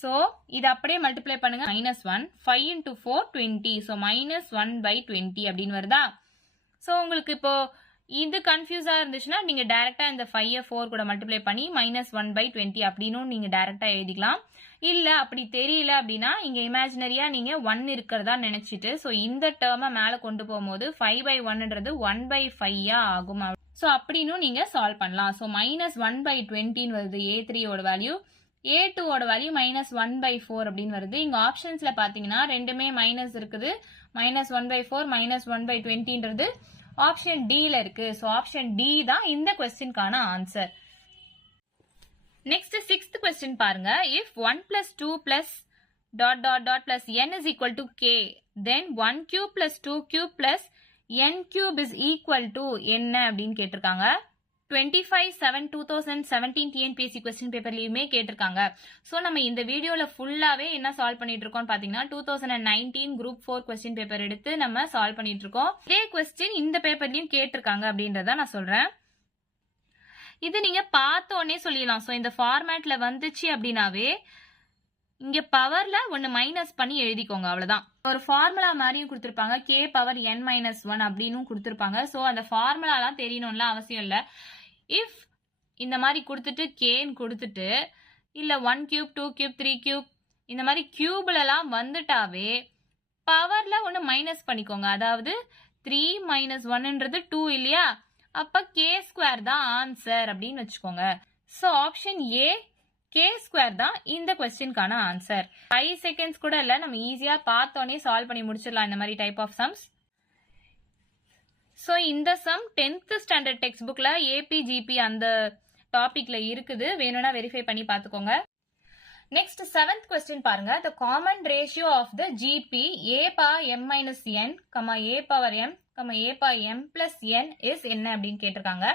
ஸோ இது அப்படியே மல்டிப்ளை பண்ணுங்க. -1 5 × 4 20. ஸோ -1/20 அப்படின்னு வருதா? ஸோ உங்களுக்கு இப்போ இது கன்ஃபியூஸா இருந்துச்சுன்னா நீங்க டைரக்டா இந்த 5 4 கூட மல்டிப்ளை பண்ணி -1/20 அப்படின்னு நீங்க டைரக்டா எழுதிக்கலாம். இல்ல அப்படி தெரியல அப்படின்னா இங்க இமேஜினரியா நீங்க 1 இருக்கிறதா நினைச்சிட்டு ஸோ இந்த டேர்மை மேல கொண்டு போகும்போது 5/1ன்றது 1/5 ஆகும். ஸோ அப்படின்னு நீங்க சால்வ் பண்ணலாம். ஸோ -1/20 வருது A3 ஓட வேல்யூ, A2 ஓட வேல்யூ -1/4 அப்படின்னு வருது. இங்க ஆப்ஷன்ஸ்ல பாத்தீங்கன்னா ரெண்டுமே மைனஸ் இருக்குது. -1/4 -1/20ன்றது ஆப்ஷன் டில இருக்கு. ஸோ ஆப்ஷன் டி தான் இந்த கொஸ்டின்கான ஆன்சர். நெக்ஸ்ட் 6th கொஸ்டின் பாருங்க. If 1 + 2 + ... n is equal to k, then 1 cube + 2 cube + n cube is equal to என்ன அப்படின்னு கேட்டிருக்காங்க. 25/7/2017 TNPSC கொஸ்டின் பேப்பர்லயுமே கேட்டிருக்காங்க. ஸோ நம்ம இந்த வீடியோல ஃபுல்லாவே என்ன சால்வ் பண்ணிட்டு இருக்கோம் பாத்தீங்கன்னா 2019 குரூப் 4 கொஸ்டின் பேப்பர் எடுத்து நம்ம சால்வ் பண்ணிட்டு இருக்கோம். இதே கொஸ்டின் இந்த பேப்பர்லயும் கேட்டிருக்காங்க அப்படின்றத நான் சொல்றேன். இது நீங்க பார்த்த உடனே சொல்லிடலாம். ஸோ இந்த ஃபார்மேட்ல வந்துச்சு அப்படின்னாவே இங்க பவர்ல ஒன்னு மைனஸ் பண்ணி எழுதிக்கோங்க, அவ்வளவுதான். ஒரு ஃபார்முலா மாதிரியும் கொடுத்திருப்பாங்க, k⁻n−1 அப்படின்னு கொடுத்திருப்பாங்க. ஸோ அந்த ஃபார்முலாலாம் தெரியணும்ல அவசியம் இல்ல. இஃப் இந்த மாதிரி கொடுத்துட்டு கேன்னு கொடுத்துட்டு இல்ல 1 கியூப் 2 கியூப் 3 கியூப் இந்த மாதிரி கியூப்ல எல்லாம் வந்துட்டாவே பவர்ல ஒன்னு மைனஸ் பண்ணிக்கோங்க. அதாவது 3 - 1ன்றது 2 இல்லையா, அப்ப k² தான் ஆன்சர் அப்படின்னு வச்சுக்கோங்க. ஸோ ஆப்ஷன் ஏ k² தான் இந்த கொஸ்டின்கான ஆன்சர். 5 செகண்ட்ஸ் கூட இல்ல, நம்ம ஈஸியா பார்த்தோன்னே சால்வ் பண்ணி முடிச்சிடலாம் இந்த மாதிரி டைப் ஆஃப் சம்ஸ். ஸோ இந்த சம் 10th ஸ்டாண்டர்ட் டெக்ஸ்ட் புக்ல APGP அந்த டாபிக்ல இருக்குது, வேணும்னா வெரிஃபை பண்ணி பார்த்துக்கோங்க. நெக்ஸ்ட் 7th கொஸ்டின் பாருங்க. The common ratio of the GP a⁻m−n, a⁻m, a⁻m+n is என்ன அப்படின்னு கேட்டிருக்காங்க.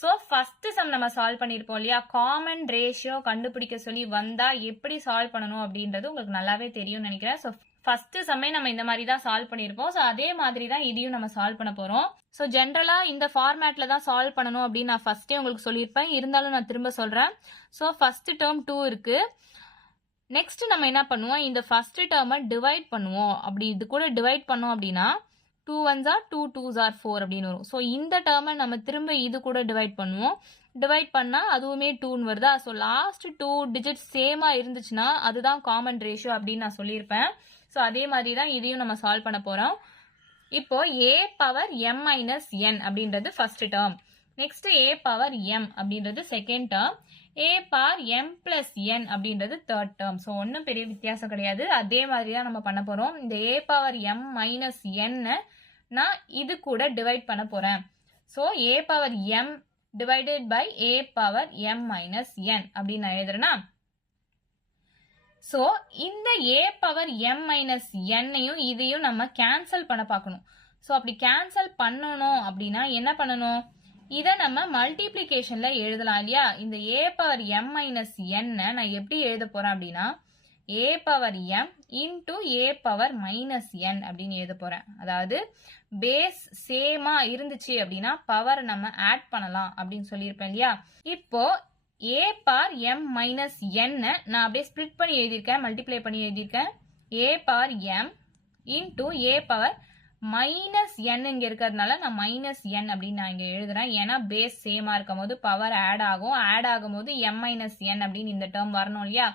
ஸோ ஃபர்ஸ்ட் சம் நம்ம சால்வ் பண்ணிருப்போம் இல்லையா, காமன் ரேஷியோ கண்டுபிடிக்க சொல்லி வந்தா எப்படி சால்வ் பண்ணணும் அப்படின்றது உங்களுக்கு நல்லாவே தெரியும்னு நினைக்கிறேன். ஸோ ஃபர்ஸ்ட் சம்மே நம்ம இந்த மாதிரி தான் சால்வ் பண்ணிருப்போம். ஸோ அதே மாதிரி தான் இதையும் நம்ம சால்வ் பண்ண போறோம். ஸோ ஜென்ரலா இந்த ஃபார்மேட்ல தான் சால்வ் பண்ணணும் அப்படின்னு நான் ஃபர்ஸ்டே உங்களுக்கு சொல்லியிருப்பேன், இருந்தாலும் நான் திரும்ப சொல்றேன். ஸோ ஃபர்ஸ்ட் டேர்ம் 2 இருக்கு. நெக்ஸ்ட் நம்ம என்ன பண்ணுவோம், இந்த ஃபர்ஸ்ட் டேர்மை டிவைட் பண்ணுவோம். அப்படி இது கூட டிவைட் பண்ணோம் அப்படின்னா 2 1s are 2 2s are 4 அப்படின்னு வரும். ஸோ இந்த டேர்மை நம்ம திரும்ப இது கூட டிவைட் பண்ணுவோம். டிவைட் பண்ணா அதுவுமே 2ன்னு வருதா. ஸோ லாஸ்ட் 2 டிஜிட் சேமா இருந்துச்சுன்னா அதுதான் காமன் ரேஷியோ அப்படின்னு நான் சொல்லியிருப்பேன். ஸோ அதே மாதிரி தான் இதையும் நம்ம சால்வ் பண்ண போறோம். இப்போ a⁻m−n அப்படின்றது ஃபர்ஸ்ட் டேர்ம், நெக்ஸ்ட் a⁻m அப்படின்றது செகண்ட் டேர்ம், a⁻m+n அப்படின்றது தேர்ட் டேர்ம். ஸோ ஒன்றும் பெரிய வித்தியாசம் கிடையாது, அதே மாதிரி தான் நம்ம பண்ண போறோம். இந்த a⁻m−n நான் இது கூட டிவைட் பண்ண போறேன். So a⁻m divided by a⁻m−n அப்படின்னு நான் எழுதுறேன்னா, ஸோ இந்த a⁻m−n-ஐயும் இதையும் நம்ம கேன்சல் பண்ண பார்க்கணும். ஸோ அப்படி கேன்சல் பண்ணணும் அப்படின்னா என்ன பண்ணணும், இதை நம்ம மல்டிப்ளிகேஷன்ல எழுதலாம் இல்லையா. இந்த a⁻m−n நான் எப்படி எழுத போறேன் அப்படின்னா a⁻m இன்டு a⁻−n அப்படின்னு எழுத போறேன். அதாவது பேஸ் சேமா இருந்துச்சு அப்படின்னா பவர் நம்ம ஆட் பண்ணலாம் அப்படின்னு சொல்லியிருப்பேன் இல்லையா. இப்போ a⁻m−n நான் அப்படியே ஸ்பிளிட் பண்ணி எழுதியிருக்கேன், மல்டிப்ளை பண்ணி எழுதியிருக்கேன். a⁻m இன்டு a⁻−n இங்க இருக்கிறதுனால நான் -n அப்படின்னு நான் இங்க எழுதுறேன். ஏன்னா பேஸ் சேமா இருக்கும் போது பவர் ஆட் ஆகும் போது m−n அப்படின்னு இந்த டேர்ம் வரணும் இல்லையா,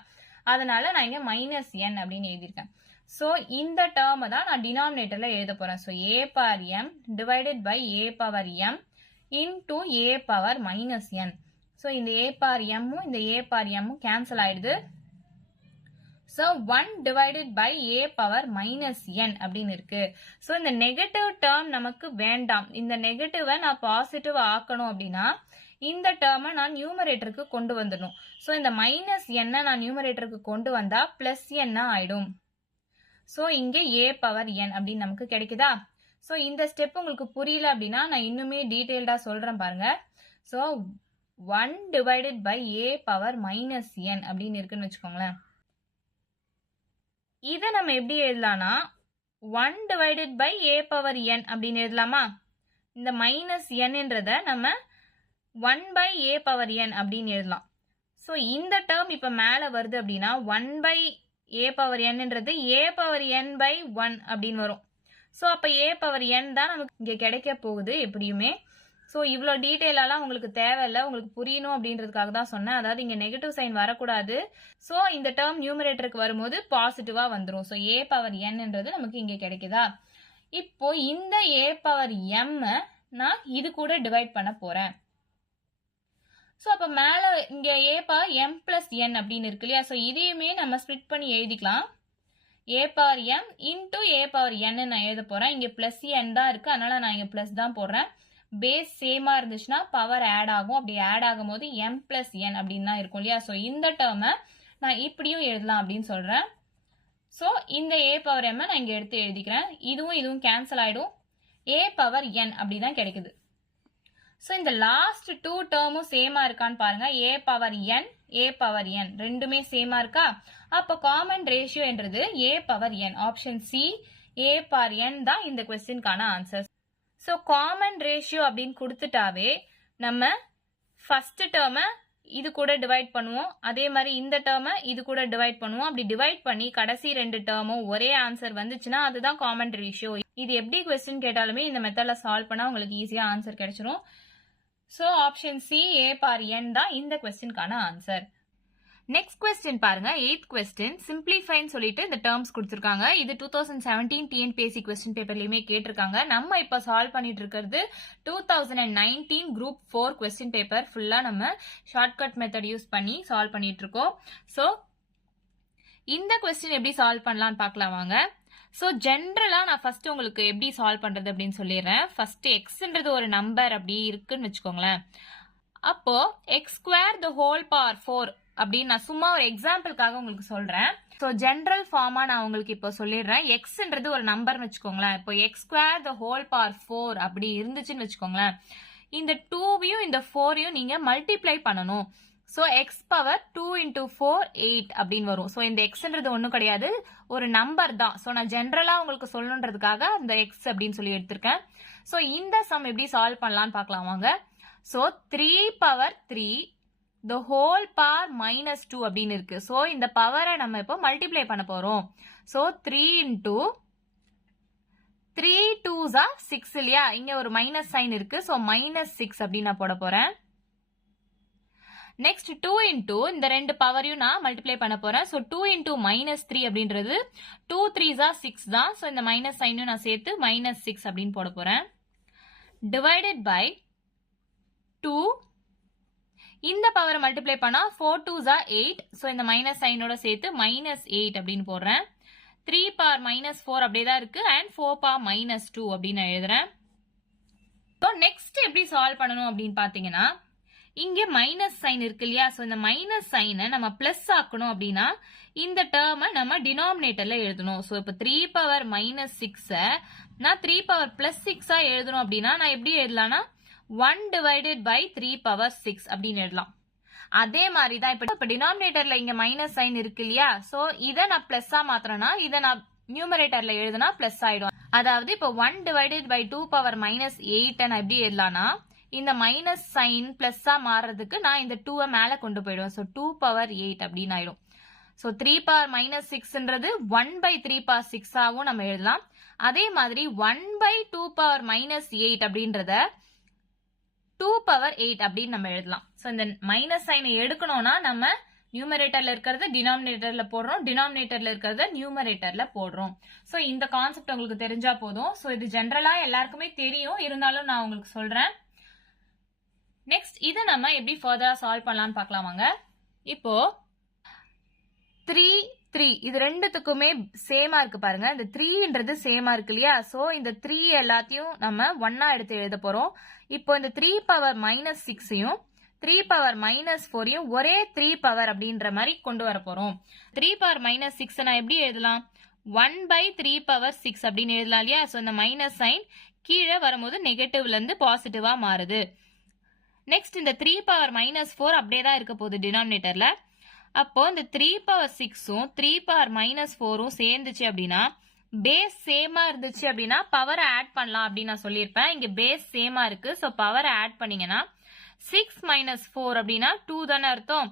அதனால நான் இங்க -n அப்படின்னு எழுதியிருக்கேன். ஸோ இந்த டேர்மை தான் நான் டினாமினேட்டர்ல எழுத போறேன். So a⁻m divided by a⁻m into a⁻−n. So இந்த a⁻m-உம் இந்த a⁻m-உம் கேன்சல் ஆயிடுது. ஸோ 1 டிவைடட் பை a⁻−n அப்படின்னு இருக்கு. ஸோ இந்த நெகட்டிவ் டேர்ம் நமக்கு வேண்டாம். இந்த நெகட்டிவை நான் பாசிட்டிவ் ஆக்கணும் அப்படின்னா இந்த டேர்மை நான் நியூமரேட்டருக்கு கொண்டு வந்துடணும். ஸோ இந்த -n நான் நியூமரேட்டருக்கு கொண்டு வந்தா +n ஆயிடும். ஸோ இங்கே a⁻n அப்படின்னு நமக்கு கிடைக்குதா. ஸோ இந்த ஸ்டெப் உங்களுக்கு புரியல அப்படின்னா நான் இன்னுமே டீடைல்டா சொல்றேன் பாருங்க. ஸோ 1 டிவைடட் பை a⁻−n அப்படின்னு இருக்குன்னு வச்சுக்கோங்களேன். இதை நம்ம எப்படி எழுதலாம்னா 1 டிவைடட் பை a⁻n அப்படின்னு எழுதலாமா. இந்த -nன்றத நம்ம 1 a⁻n அப்படின்னு எழுதலாம். ஸோ இந்த டேர்ம் இப்ப மேல வருது அப்படின்னா 1 a⁻n-ன்றது a⁻n/1 அப்படின்னு வரும். ஸோ அப்ப a⁻n தான் நமக்கு இங்க கிடைக்க போகுது எப்படியுமே. ஸோ இவ்வளோ டீட்டெயிலெல்லாம் உங்களுக்கு தேவையில்லை, உங்களுக்கு புரியணும் அப்படின்றதுக்காக தான் சொன்னேன். அதாவது இங்கே நெகட்டிவ் சைன் வரக்கூடாது. ஸோ இந்த டேர்ம் நியூமரேட்டருக்கு வரும்போது பாசிட்டிவாக வந்துடும். ஸோ ஏ பவர் என்னன்றது நமக்கு இங்கே கிடைக்குதா? இப்போ இந்த ஏ பவர் எம் நான் இது கூட டிவைட் பண்ண போறேன். ஸோ அப்போ மேலே இங்கே a power M plus N அப்படின்னு இருக்கு இல்லையா? ஸோ இதையுமே நம்ம ஸ்ப்ளிட் பண்ணி எழுதிக்கலாம். A power M into A power என் நான் எழுத போறேன். இங்கே பிளஸ் என் தான் இருக்கு, அதனால நான் இங்கே பிளஸ் தான் போடுறேன். பேஸ் சேமா இருந்துச்சுன்னா பவர் ஆட் ஆகும். அப்படி ஆட் ஆகும் போது எம் பிளஸ் என் அப்படின்னு தான் இருக்கும் இல்லையா? ஸோ இந்த டேர்மை நான் இப்படியும் எழுதலாம் அப்படின்னு சொல்றேன். ஸோ இந்த ஏ பவர் எம் நான் இங்கே எடுத்து எழுதிக்கிறேன். இதுவும் கேன்சல் ஆயிடும். ஏ பவர் என் அப்படிதான் கிடைக்குது. ஸோ இந்த லாஸ்ட் டூ டேர்மும் சேமா இருக்கான்னு பாருங்க. ஏ பவர் என், ஏ பவர் என் ரெண்டுமே சேமா இருக்கா? அப்போ காமன் ரேஷியோ என்றது A power N. Option C A power N தான் இந்த கொஸ்டின்கான ஆன்சர். ஸோ காமன் ரேஷியோ அப்படின்னு கொடுத்துட்டாவே நம்ம ஃபர்ஸ்ட் டேர்மை இது கூட டிவைட் பண்ணுவோம், அதே மாதிரி இந்த டேர்மை இது கூட டிவைட் பண்ணுவோம். அப்படி டிவைட் பண்ணி கடைசி ரெண்டு டேர்மும் ஒரே ஆன்சர் வந்துச்சுன்னா அதுதான் காமன் ரேஷியோ. இது எப்படி கொஸ்டின் கேட்டாலுமே இந்த மெத்தட்ல சால்வ் பண்ணா உங்களுக்கு ஈஸியா ஆன்சர் கிடைச்சிரும். So option C A power N தான் இந்த கொஸ்டின்கான ஆன்சர். நெக்ஸ்ட் கொஸ்டின் பாருங்க, 8th கொஸ்டின். சிம்பிளிஃபைன்னு சொல்லிட்டு இந்த டேர்ம்ஸ் கொடுத்துருக்காங்க. இது 2017 டிஎன்பிஎஸ்சி கொஸ்டின் பேப்பர்லயுமே கேட்டிருக்காங்க. நம்ம இப்ப சால்வ் பண்ணிட்டு இருக்கிறது 2019 குரூப் 4 கொஸ்டின் பேப்பர். ஃபுல்லா நம்ம ஷார்ட்கட் மெத்தட் யூஸ் பண்ணி சால்வ் பண்ணிட்டு இருக்கோம். ஸோ இந்த கொஸ்டின் எப்படி சால்வ் பண்ணலாம்னு பார்க்கலாம் வாங்க. ஸோ ஜென்ரலா நான் ஃபர்ஸ்ட் உங்களுக்கு எப்படி சால்வ் பண்றது அப்படின்னு சொல்லிடுறேன். ஃபர்ஸ்ட் எக்ஸ்ன்றது ஒரு நம்பர் அப்படி இருக்குன்னு வச்சுக்கோங்களேன். அப்போ X square the whole power 4 அப்படின்னு நான் சும்மா ஒரு எக்ஸாம்பிளுக்காக உங்களுக்கு சொல்றேன். ஸோ ஜென்ரல் ஃபார்மா நான் உங்களுக்கு இப்போ சொல்லிடுறேன். எக்ஸ்ன்றது ஒரு நம்பர்னு வச்சுக்கோங்களேன். இப்போ X square the whole power 4 அப்படி இருந்துச்சுன்னு வச்சுக்கோங்களேன். இந்த 2வையும் இந்த 4ஐயும் நீங்க மல்டிப்ளை பண்ணணும். ஸோ எக்ஸ் பவர் 2 இன்டூ 4 8 அப்படின்னு வரும். ஸோ இந்த எக்ஸ்ன்றது ஒன்றும் கிடையாது, ஒரு நம்பர் தான். ஸோ நான் ஜென்ரலா உங்களுக்கு சொல்லணுன்றதுக்காக இந்த எக்ஸ் அப்படின்னு சொல்லி எடுத்திருக்கேன். ஸோ இந்த சம் எப்படி சால்வ் பண்ணலாம்னு பார்க்கலாம் வாங்க. So 3 power 3 the whole power minus 2 அப்படின்னு இருக்கு. ஸோ இந்த பவரை நம்ம இப்போ மல்டிப்ளை பண்ண போறோம். ஸோ 3 இன்டூ 3 2s are 6 இல்லையா? இங்க ஒரு மைனஸ் சைன் இருக்கு. ஸோ -6 அப்படின்னு நான் போட போறேன். நெக்ஸ்ட் 2 இன்டூ இந்த ரெண்டு பவரையும் நான் மல்டிப்ளை பண்ண போறேன். ஸோ 2 இன்டூ -3 அப்படின்றது 2 3s are 6 தான். ஸோ இந்த மைனஸ் சைனையும் நான் சேர்த்து -6 அப்படின்னு போட போறேன். டிவைடட் பை 2 இந்த பவரை மல்டிப்ளை பண்ணா 4 2s are 8. ஸோ இந்த மைனஸ் சைனோட சேர்த்து -8 அப்படின்னு போடுறேன். 3 பவர் -4 அப்படியே தான் இருக்கு அண்ட் 4 பவர் -2 அப்படின்னு எழுதுறேன். ஸோ நெக்ஸ்ட் எப்படி சால்வ் பண்ணணும் அப்படின்னு பாத்தீங்கன்னா, இங்க மைனஸ் சைன் இருக்கு இல்லையா? ஸோ இந்த மைனஸ் சைனை நம்ம பிளஸ் ஆக்கணும் அப்படின்னா இந்த டேர்மை நம்ம டினாமினேட்டர்ல எழுதணும். ஸோ இப்போ 3 பவர் -6 நான் 3 பவர் +6 எழுதணும் அப்படின்னா நான் எப்படி எழுதலாம்னா 1 டிவைடட் பை 3 பவர் 6 அப்படின்னு எழுதலாம். அதே மாதிரி தான் இப்ப டினாமினேட்டர்ல இங்க மைனஸ் சைன் இருக்கு இல்லையா? சோ இதை நான் பிளஸ்ஸா மாத்திரனா இதை நான் நியூமரேட்டர்ல எழுதுனா பிளஸ் ஆயிடும். அதாவது இப்போ 1 டிவைடட் பை 2 பவர் -8 நான் எப்படி எழுதலாம்னா இந்த மைனஸ் சைன் பிளஸ்ஸா மாறுறதுக்கு நான் இந்த 2 மேல கொண்டு போயிடுவேன். ஸோ 2 பவர் 8 அப்படின்னு ஆயிடும். ஸோ 3 பவர் -6ன்றது 1 பை 3 பவர் 6 ஆவும் நம்ம எழுதலாம். அதே மாதிரி 1 பை 2 பவர் -8 அப்படின்றத 2 பவர் 8 அப்படின்னு நம்ம எழுதலாம். ஸோ இந்த மைனஸ் சைனை எடுக்கணும்னா நம்ம நியூமரேட்டர்ல இருக்கிறத டினாமினேட்டர்ல போடுறோம், டினாமினேட்டர்ல இருக்கிறத நியூமரேட்டர்ல போடுறோம். ஸோ இந்த கான்செப்ட் உங்களுக்கு தெரிஞ்சா போதும். ஸோ இது ஜென்ரலா எல்லாருக்குமே தெரியும், இருந்தாலும் நான் உங்களுக்கு சொல்றேன். நெக்ஸ்ட் இதை நம்ம எப்படி ஃபர்தரா சால்வ் பண்ணலாம்னு பார்க்கலாம் வாங்க. இப்போ 3 3 இது ரெண்டுத்துக்குமே சேமா இருக்கு பாருங்க. இந்த 3ன்றது சேமா இருக்கு இல்லையா? சோ இந்த 3 எல்லாத்தையும் நம்ம ஒன்னா எடுத்து எழுத போறோம். இப்போ இந்த 3 பவர் -6ஐயும் 3 பவர் -4ஐயும் ஒரே 3 பவர் அப்படின்ற மாதிரி கொண்டு வர போறோம். 3 பவர் -6 நான் எப்படி எழுதலாம்? 1 பை 3 பவர் 6 அப்படின்னு எழுதலாம் இல்லையா? சோ இந்த மைனஸ் சைன் கீழே வரும்போது நெகட்டிவ்ல இருந்து பாசிட்டிவா மாறுது. நெக்ஸ்ட் இந்த 3 பவர் -4 அப்படியே தான் இருக்க போகுது டினாமினேட்டர்ல. அப்போ இந்த 3 பவர் 6ம் 3 பவர் -4ம் சேர்ந்துச்சு அப்படின்னா பேஸ் சேமா இருந்துச்சு அப்படின்னா பவரை ஆட் பண்ணலாம் அப்படின்னு நான் சொல்லியிருப்பேன். இங்க பேஸ் சேமா இருக்கு. ஸோ பவரை ஆட் பண்ணீங்கன்னா 6 - 4 அப்படின்னா 2 தானே அர்த்தம்.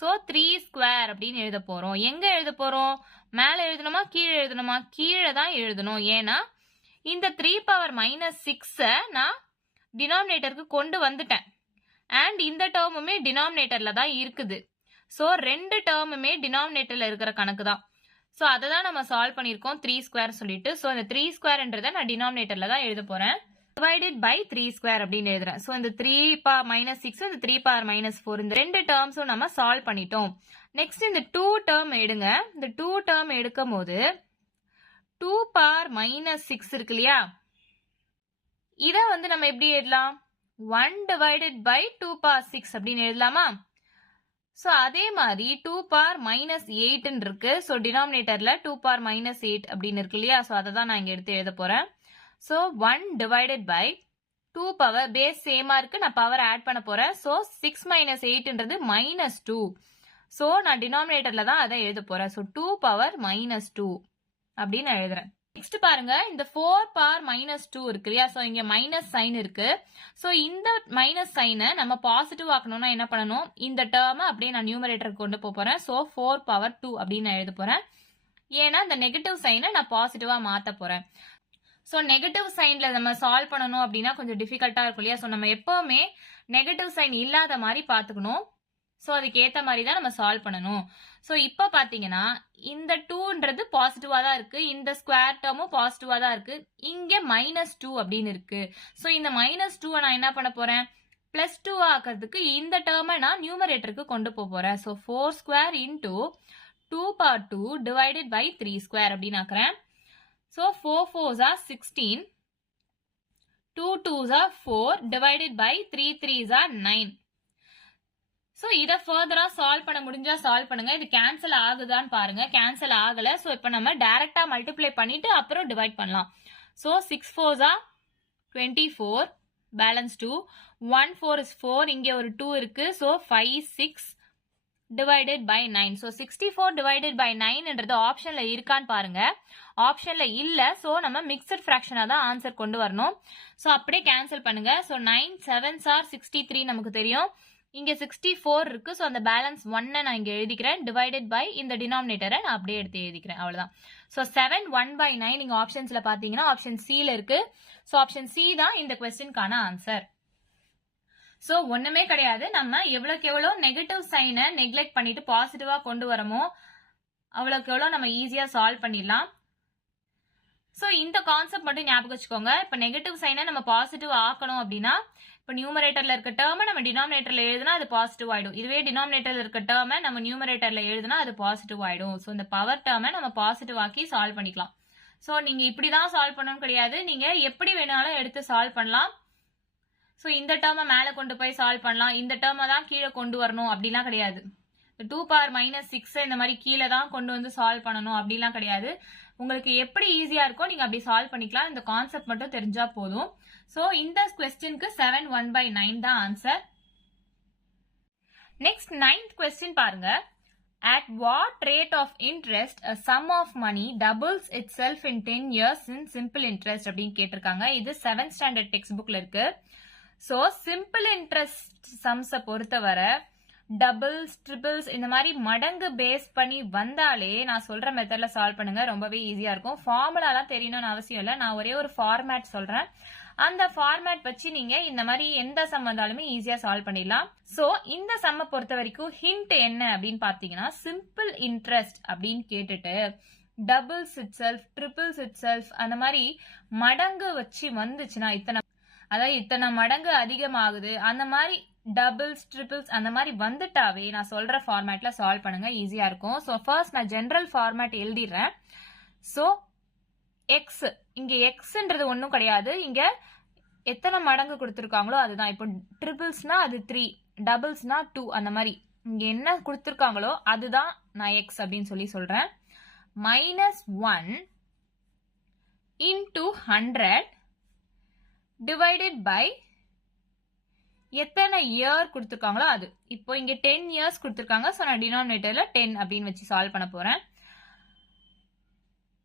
ஸோ 3 ஸ்கொயர் அப்படின்னு எழுத போறோம். எங்க எழுத போறோம்? மேல எழுதணுமா கீழே எழுதணுமா? கீழே தான் எழுதணும். ஏன்னா இந்த 3 பவர் -6 நான் டினாமினேட்டருக்கு கொண்டு வந்துட்டேன். அண்ட் இந்த டேர்முமே டினாமினேட்டர்ல தான் இருக்குது. ஸோ 2 டேர்முமே டினாமினேட்டர்ல இருக்கிற கணக்கு தான். ஸோ அதை தான் நம்ம சால்வ் பண்ணியிருக்கோம் 3 ஸ்கொயர் சொல்லிட்டு. ஸோ இந்த 3 ஸ்கொயர்ன்றதை நான் டினாமினேட்டர்ல தான் எழுத போறேன். டிவைடட் பை 3 ஸ்கொயர் அப்படின்னு எழுதுறேன். ஸோ இந்த 3 பவர் -6 இந்த 3 பவர் -4 இந்த 2 டேர்ம்ஸும் நம்ம சால்வ் பண்ணிட்டோம். நெக்ஸ்ட் இந்த 2 டேர்ம் எடுங்க. இந்த 2 டேர்ம் எடுக்கும் போது 2 பவர் -6 இருக்கு இல்லையா, இத வந்து நம்ம எப்படி எழுதலாம்? 1 டிவைடட் பை 2 பவர் 6 அப்படின்னு எழுதலாமா? சோ அதே மாதிரி 2 பவர் -8 இருக்கு. சோ டினாமினேட்டர்ல 2 பவர் -8 அப்படின்னு இருக்கு இல்லையா, சோ அதை தான் நான் இங்க எடுத்து எழுத போறேன். So 1 divided by 2 power base சேமா இருக்கு, நான் பவர் ஆட் பண்ண போறேன். சோ 6 - 8ன்றது -2. சோ நான் டினாமினேட்டர்ல தான் அதை எழுத போறேன். சோ 2 பவர் -2 அப்படின்னு நான் எழுதுறேன். நெக்ஸ்ட் பாருங்க, இந்த 4 பவர் -2 இருக்கு இல்லையா, சோ இங்க மைனஸ் சைன் இருக்கு. சோ இந்த மைனஸ் சைனை நம்ம பாசிட்டிவ் ஆக்கணும்னா என்ன பண்ணணும்? இந்த டேர்மை அப்படியே நான் நியூமரேட்டருக்கு கொண்டு போறேன். சோ 4 பவர் 2 அப்படின்னு நான் எழுத போறேன். ஏன்னா இந்த நெகட்டிவ் சைனை நான் பாசிட்டிவா மாத்த போறேன். சோ நெகட்டிவ் சைன்ல நம்ம சால்வ் பண்ணணும் அப்படின்னா கொஞ்சம் டிஃபிகல்ட்டா இருக்கும் இல்லையா, சோ நம்ம எப்பவுமே நெகட்டிவ் சைன் இல்லாத மாதிரி பாத்துக்கணும். சோ அதுக்கு ஏத்த மாதிரி தான் நம்ம சால்வ் பண்ணணும். சோ இப்ப பாத்தீங்கன்னா இந்த 2ன்றது பாசிட்டிவா தான் இருக்கு, இந்த ஸ்கொயர் டேர்மும் பாசிட்டிவா தான் இருக்கு, இங்க -2 அப்படின்னு இருக்கு. சோ இந்த -2 நான் என்ன பண்ண போறேன்? +2 ஆக்கிறதுக்கு இந்த டேர்மை நான் நியூமரேட்டருக்கு கொண்டு போறேன். So 4 square into 2 power 2 divided by 3 square அப்படின்னு ஆக்குறேன். So 4 4s are 16, 2 2s are 4 divided by 3 3s are 9. So இத ஃபர்தரா சால்வ் பண்ண முடிஞ்சா சால்வ் பண்ணுங்க. இது கேன்சல் ஆகுதான்னு பாருங்க. கேன்சல் ஆகல. சோ இப்போ நம்ம டைரக்டா மல்டிப்ளை பண்ணிட்டு அப்புறம் டிவைட் பண்ணலாம். So 6 4s are 24, balance 2, 1 4 is 4, இங்க ஒரு 2 இருக்கு. So 5 6 divided by 9. So 64 divided by 9ன்றது ஆப்ஷன்ல இருக்கான்னு பாருங்க. ஆப்ஷன்ல இல்ல. சோ நம்ம மிக்ஸ்ட் ஃபிராக்ஷனா தான் ஆன்சர் கொண்டு வரணும். சோ அப்படியே கேன்சல் பண்ணுங்க. சோ 9 7s are 63 நமக்கு தெரியும். இங்க 64 இருக்கு. சோ அந்த பேலன்ஸ் 1 நான் இங்க எழுதிக்கிறேன். டிவைடட் பை இந்த டினாமினேட்டரை நான் அப்படியே எடுத்து எழுதிக்கிறேன். அவ்வளவுதான். சோ 7 1/9 இங்க ஆப்ஷன்ஸ்ல பாத்தீங்கன்னா ஆப்ஷன் சில இருக்கு. சோ ஆப்ஷன் சி தான் இந்த क्वेश्चनக்கான ஆன்சர். சோ ஒண்ணுமே கிடையாது. நம்ம எவ்வளவுக்கு எவ்வளவு நெகட்டிவ் சைனை நெக்லெக்ட் பண்ணிட்டு பாசிட்டிவா கொண்டு வரமோ அவ்வளவுக்கு எவ்வளவு நம்ம ஈஸியா சால்வ் பண்ணிடலாம். சோ இந்த கான்செப்ட் மட்டும் ஞாபகம் வச்சுக்கோங்க. இப்ப நெகட்டிவ் சைனை நம்ம பாசிட்டிவ் ஆக்கணும் அப்படின்னா இப்ப நியூமரேட்டர்ல இருக்க டேர்மை நம்ம டினாமினேட்டர்ல எழுதுனா அது பாசிட்டிவ் ஆயிடும். இதுவே டினாமினேட்டர்ல இருக்க டேர்மை நம்ம நியூமரேட்டர்ல எழுதுனா அது பாசிட்டிவ் ஆயிடும். சோ இந்த பவர் டேர்மை நம்ம பாசிட்டிவ் ஆக்கி சால்வ் பண்ணிக்கலாம். சோ நீங்க இப்படிதான் சால்வ் பண்ணணும் கிடையாது, நீங்க எப்படி வேணாலும் எடுத்து சால்வ் பண்ணலாம். சோ இந்த டேர்மை மேல கொண்டு போய் சால்வ் பண்ணலாம், இந்த டேர்மை தான் கீழே கொண்டு வரணும் அப்படிலாம் கிடையாது. 2 பவர் -6 இந்த மாதிரி கீழே தான் கொண்டு வந்து சால்வ் பண்ணணும் அப்படிலாம் கிடையாது. உங்களுக்கு எப்படி ஈஸியா இருக்கோ நீங்க அப்படி சால்வ் பண்ணிக்கலாம். இந்த கான்செப்ட் மட்டும் தெரிஞ்சா போதும். சோ இந்த क्वेश्चनக்கு 7 1/9 தான் ஆன்சர். நெக்ஸ்ட் 9th क्वेश्चन பாருங்க. At what rate of interest a sum of money doubles itself in 10 years in simple interest அப்படின்னு கேட்டிருக்காங்க. இது 7th standard டெக்ஸ்ட் புக்ல இருக்கு. சோ சிம்பிள் இன்ட்ரெஸ்ட் சம்ஸை பொறுத்தவரை டபுள்ஸ் ட்ரிபிள்ஸ் இந்த மாதிரி மடங்கு பேஸ் பண்ணி வந்தாலே நான் சொல்ற மெத்தட்ல சால்வ் பண்ணுங்க, ரொம்பவே ஈஸியா இருக்கும். ஃபார்முலாலாம் தெரியணும்னு அவசியம் இல்லை, நான் ஒரே ஒரு ஃபார்மேட் சொல்றேன். அந்த ஃபார்மேட் வச்சு நீங்க இந்த மாதிரி எந்த சம் வந்தாலுமே ஈஸியா சால்வ் பண்ணிடலாம். சோ இந்த சம்மை பொறுத்த வரைக்கும் ஹிண்ட் என்ன அப்படின்னு பாத்தீங்கன்னா, சிம்பிள் இன்ட்ரெஸ்ட் அப்படின்னு கேட்டுட்டு doubles it self triples it self அந்த மாதிரி மடங்கு வச்சு வந்துச்சுன்னா இத்தனை மடங்கு அதிகமாகுது அந்த மாதிரி டபுள்ஸ் ட்ரிபிள்ஸ் அந்த மாதிரி வந்துட்டாவே நான் சொல்ற ஃபார்மேட்ல சால்வ் பண்ணுங்க, ஈஸியா இருக்கும். சோ ஃபர்ஸ்ட் நான் ஜெனரல் ஃபார்மேட் எழுதிடுறேன். சோ எக்ஸ், இங்க எக்ஸ்ன்றது ஒன்னும் கிடையாது, இங்க எத்தனை மடங்கு கொடுத்துருக்காங்களோ அதுதான். இப்போ ட்ரிபிள்ஸ்னா அது 3, டபுள்ஸ்னா 2 அந்த மாதிரி இங்க என்ன கொடுத்துருக்காங்களோ அதுதான் நான் எக்ஸ் அப்படின்னு சொல்றேன். -1 into 100 divided by எத்தனை இயர் கொடுத்துருக்காங்களோ அது. இப்போ இங்க 10 இயர்ஸ் கொடுத்துருக்காங்க. சோ நான் டினாமினேட்டர்ல 10 அப்படின்னு வச்சு சால்வ் பண்ண போறேன்.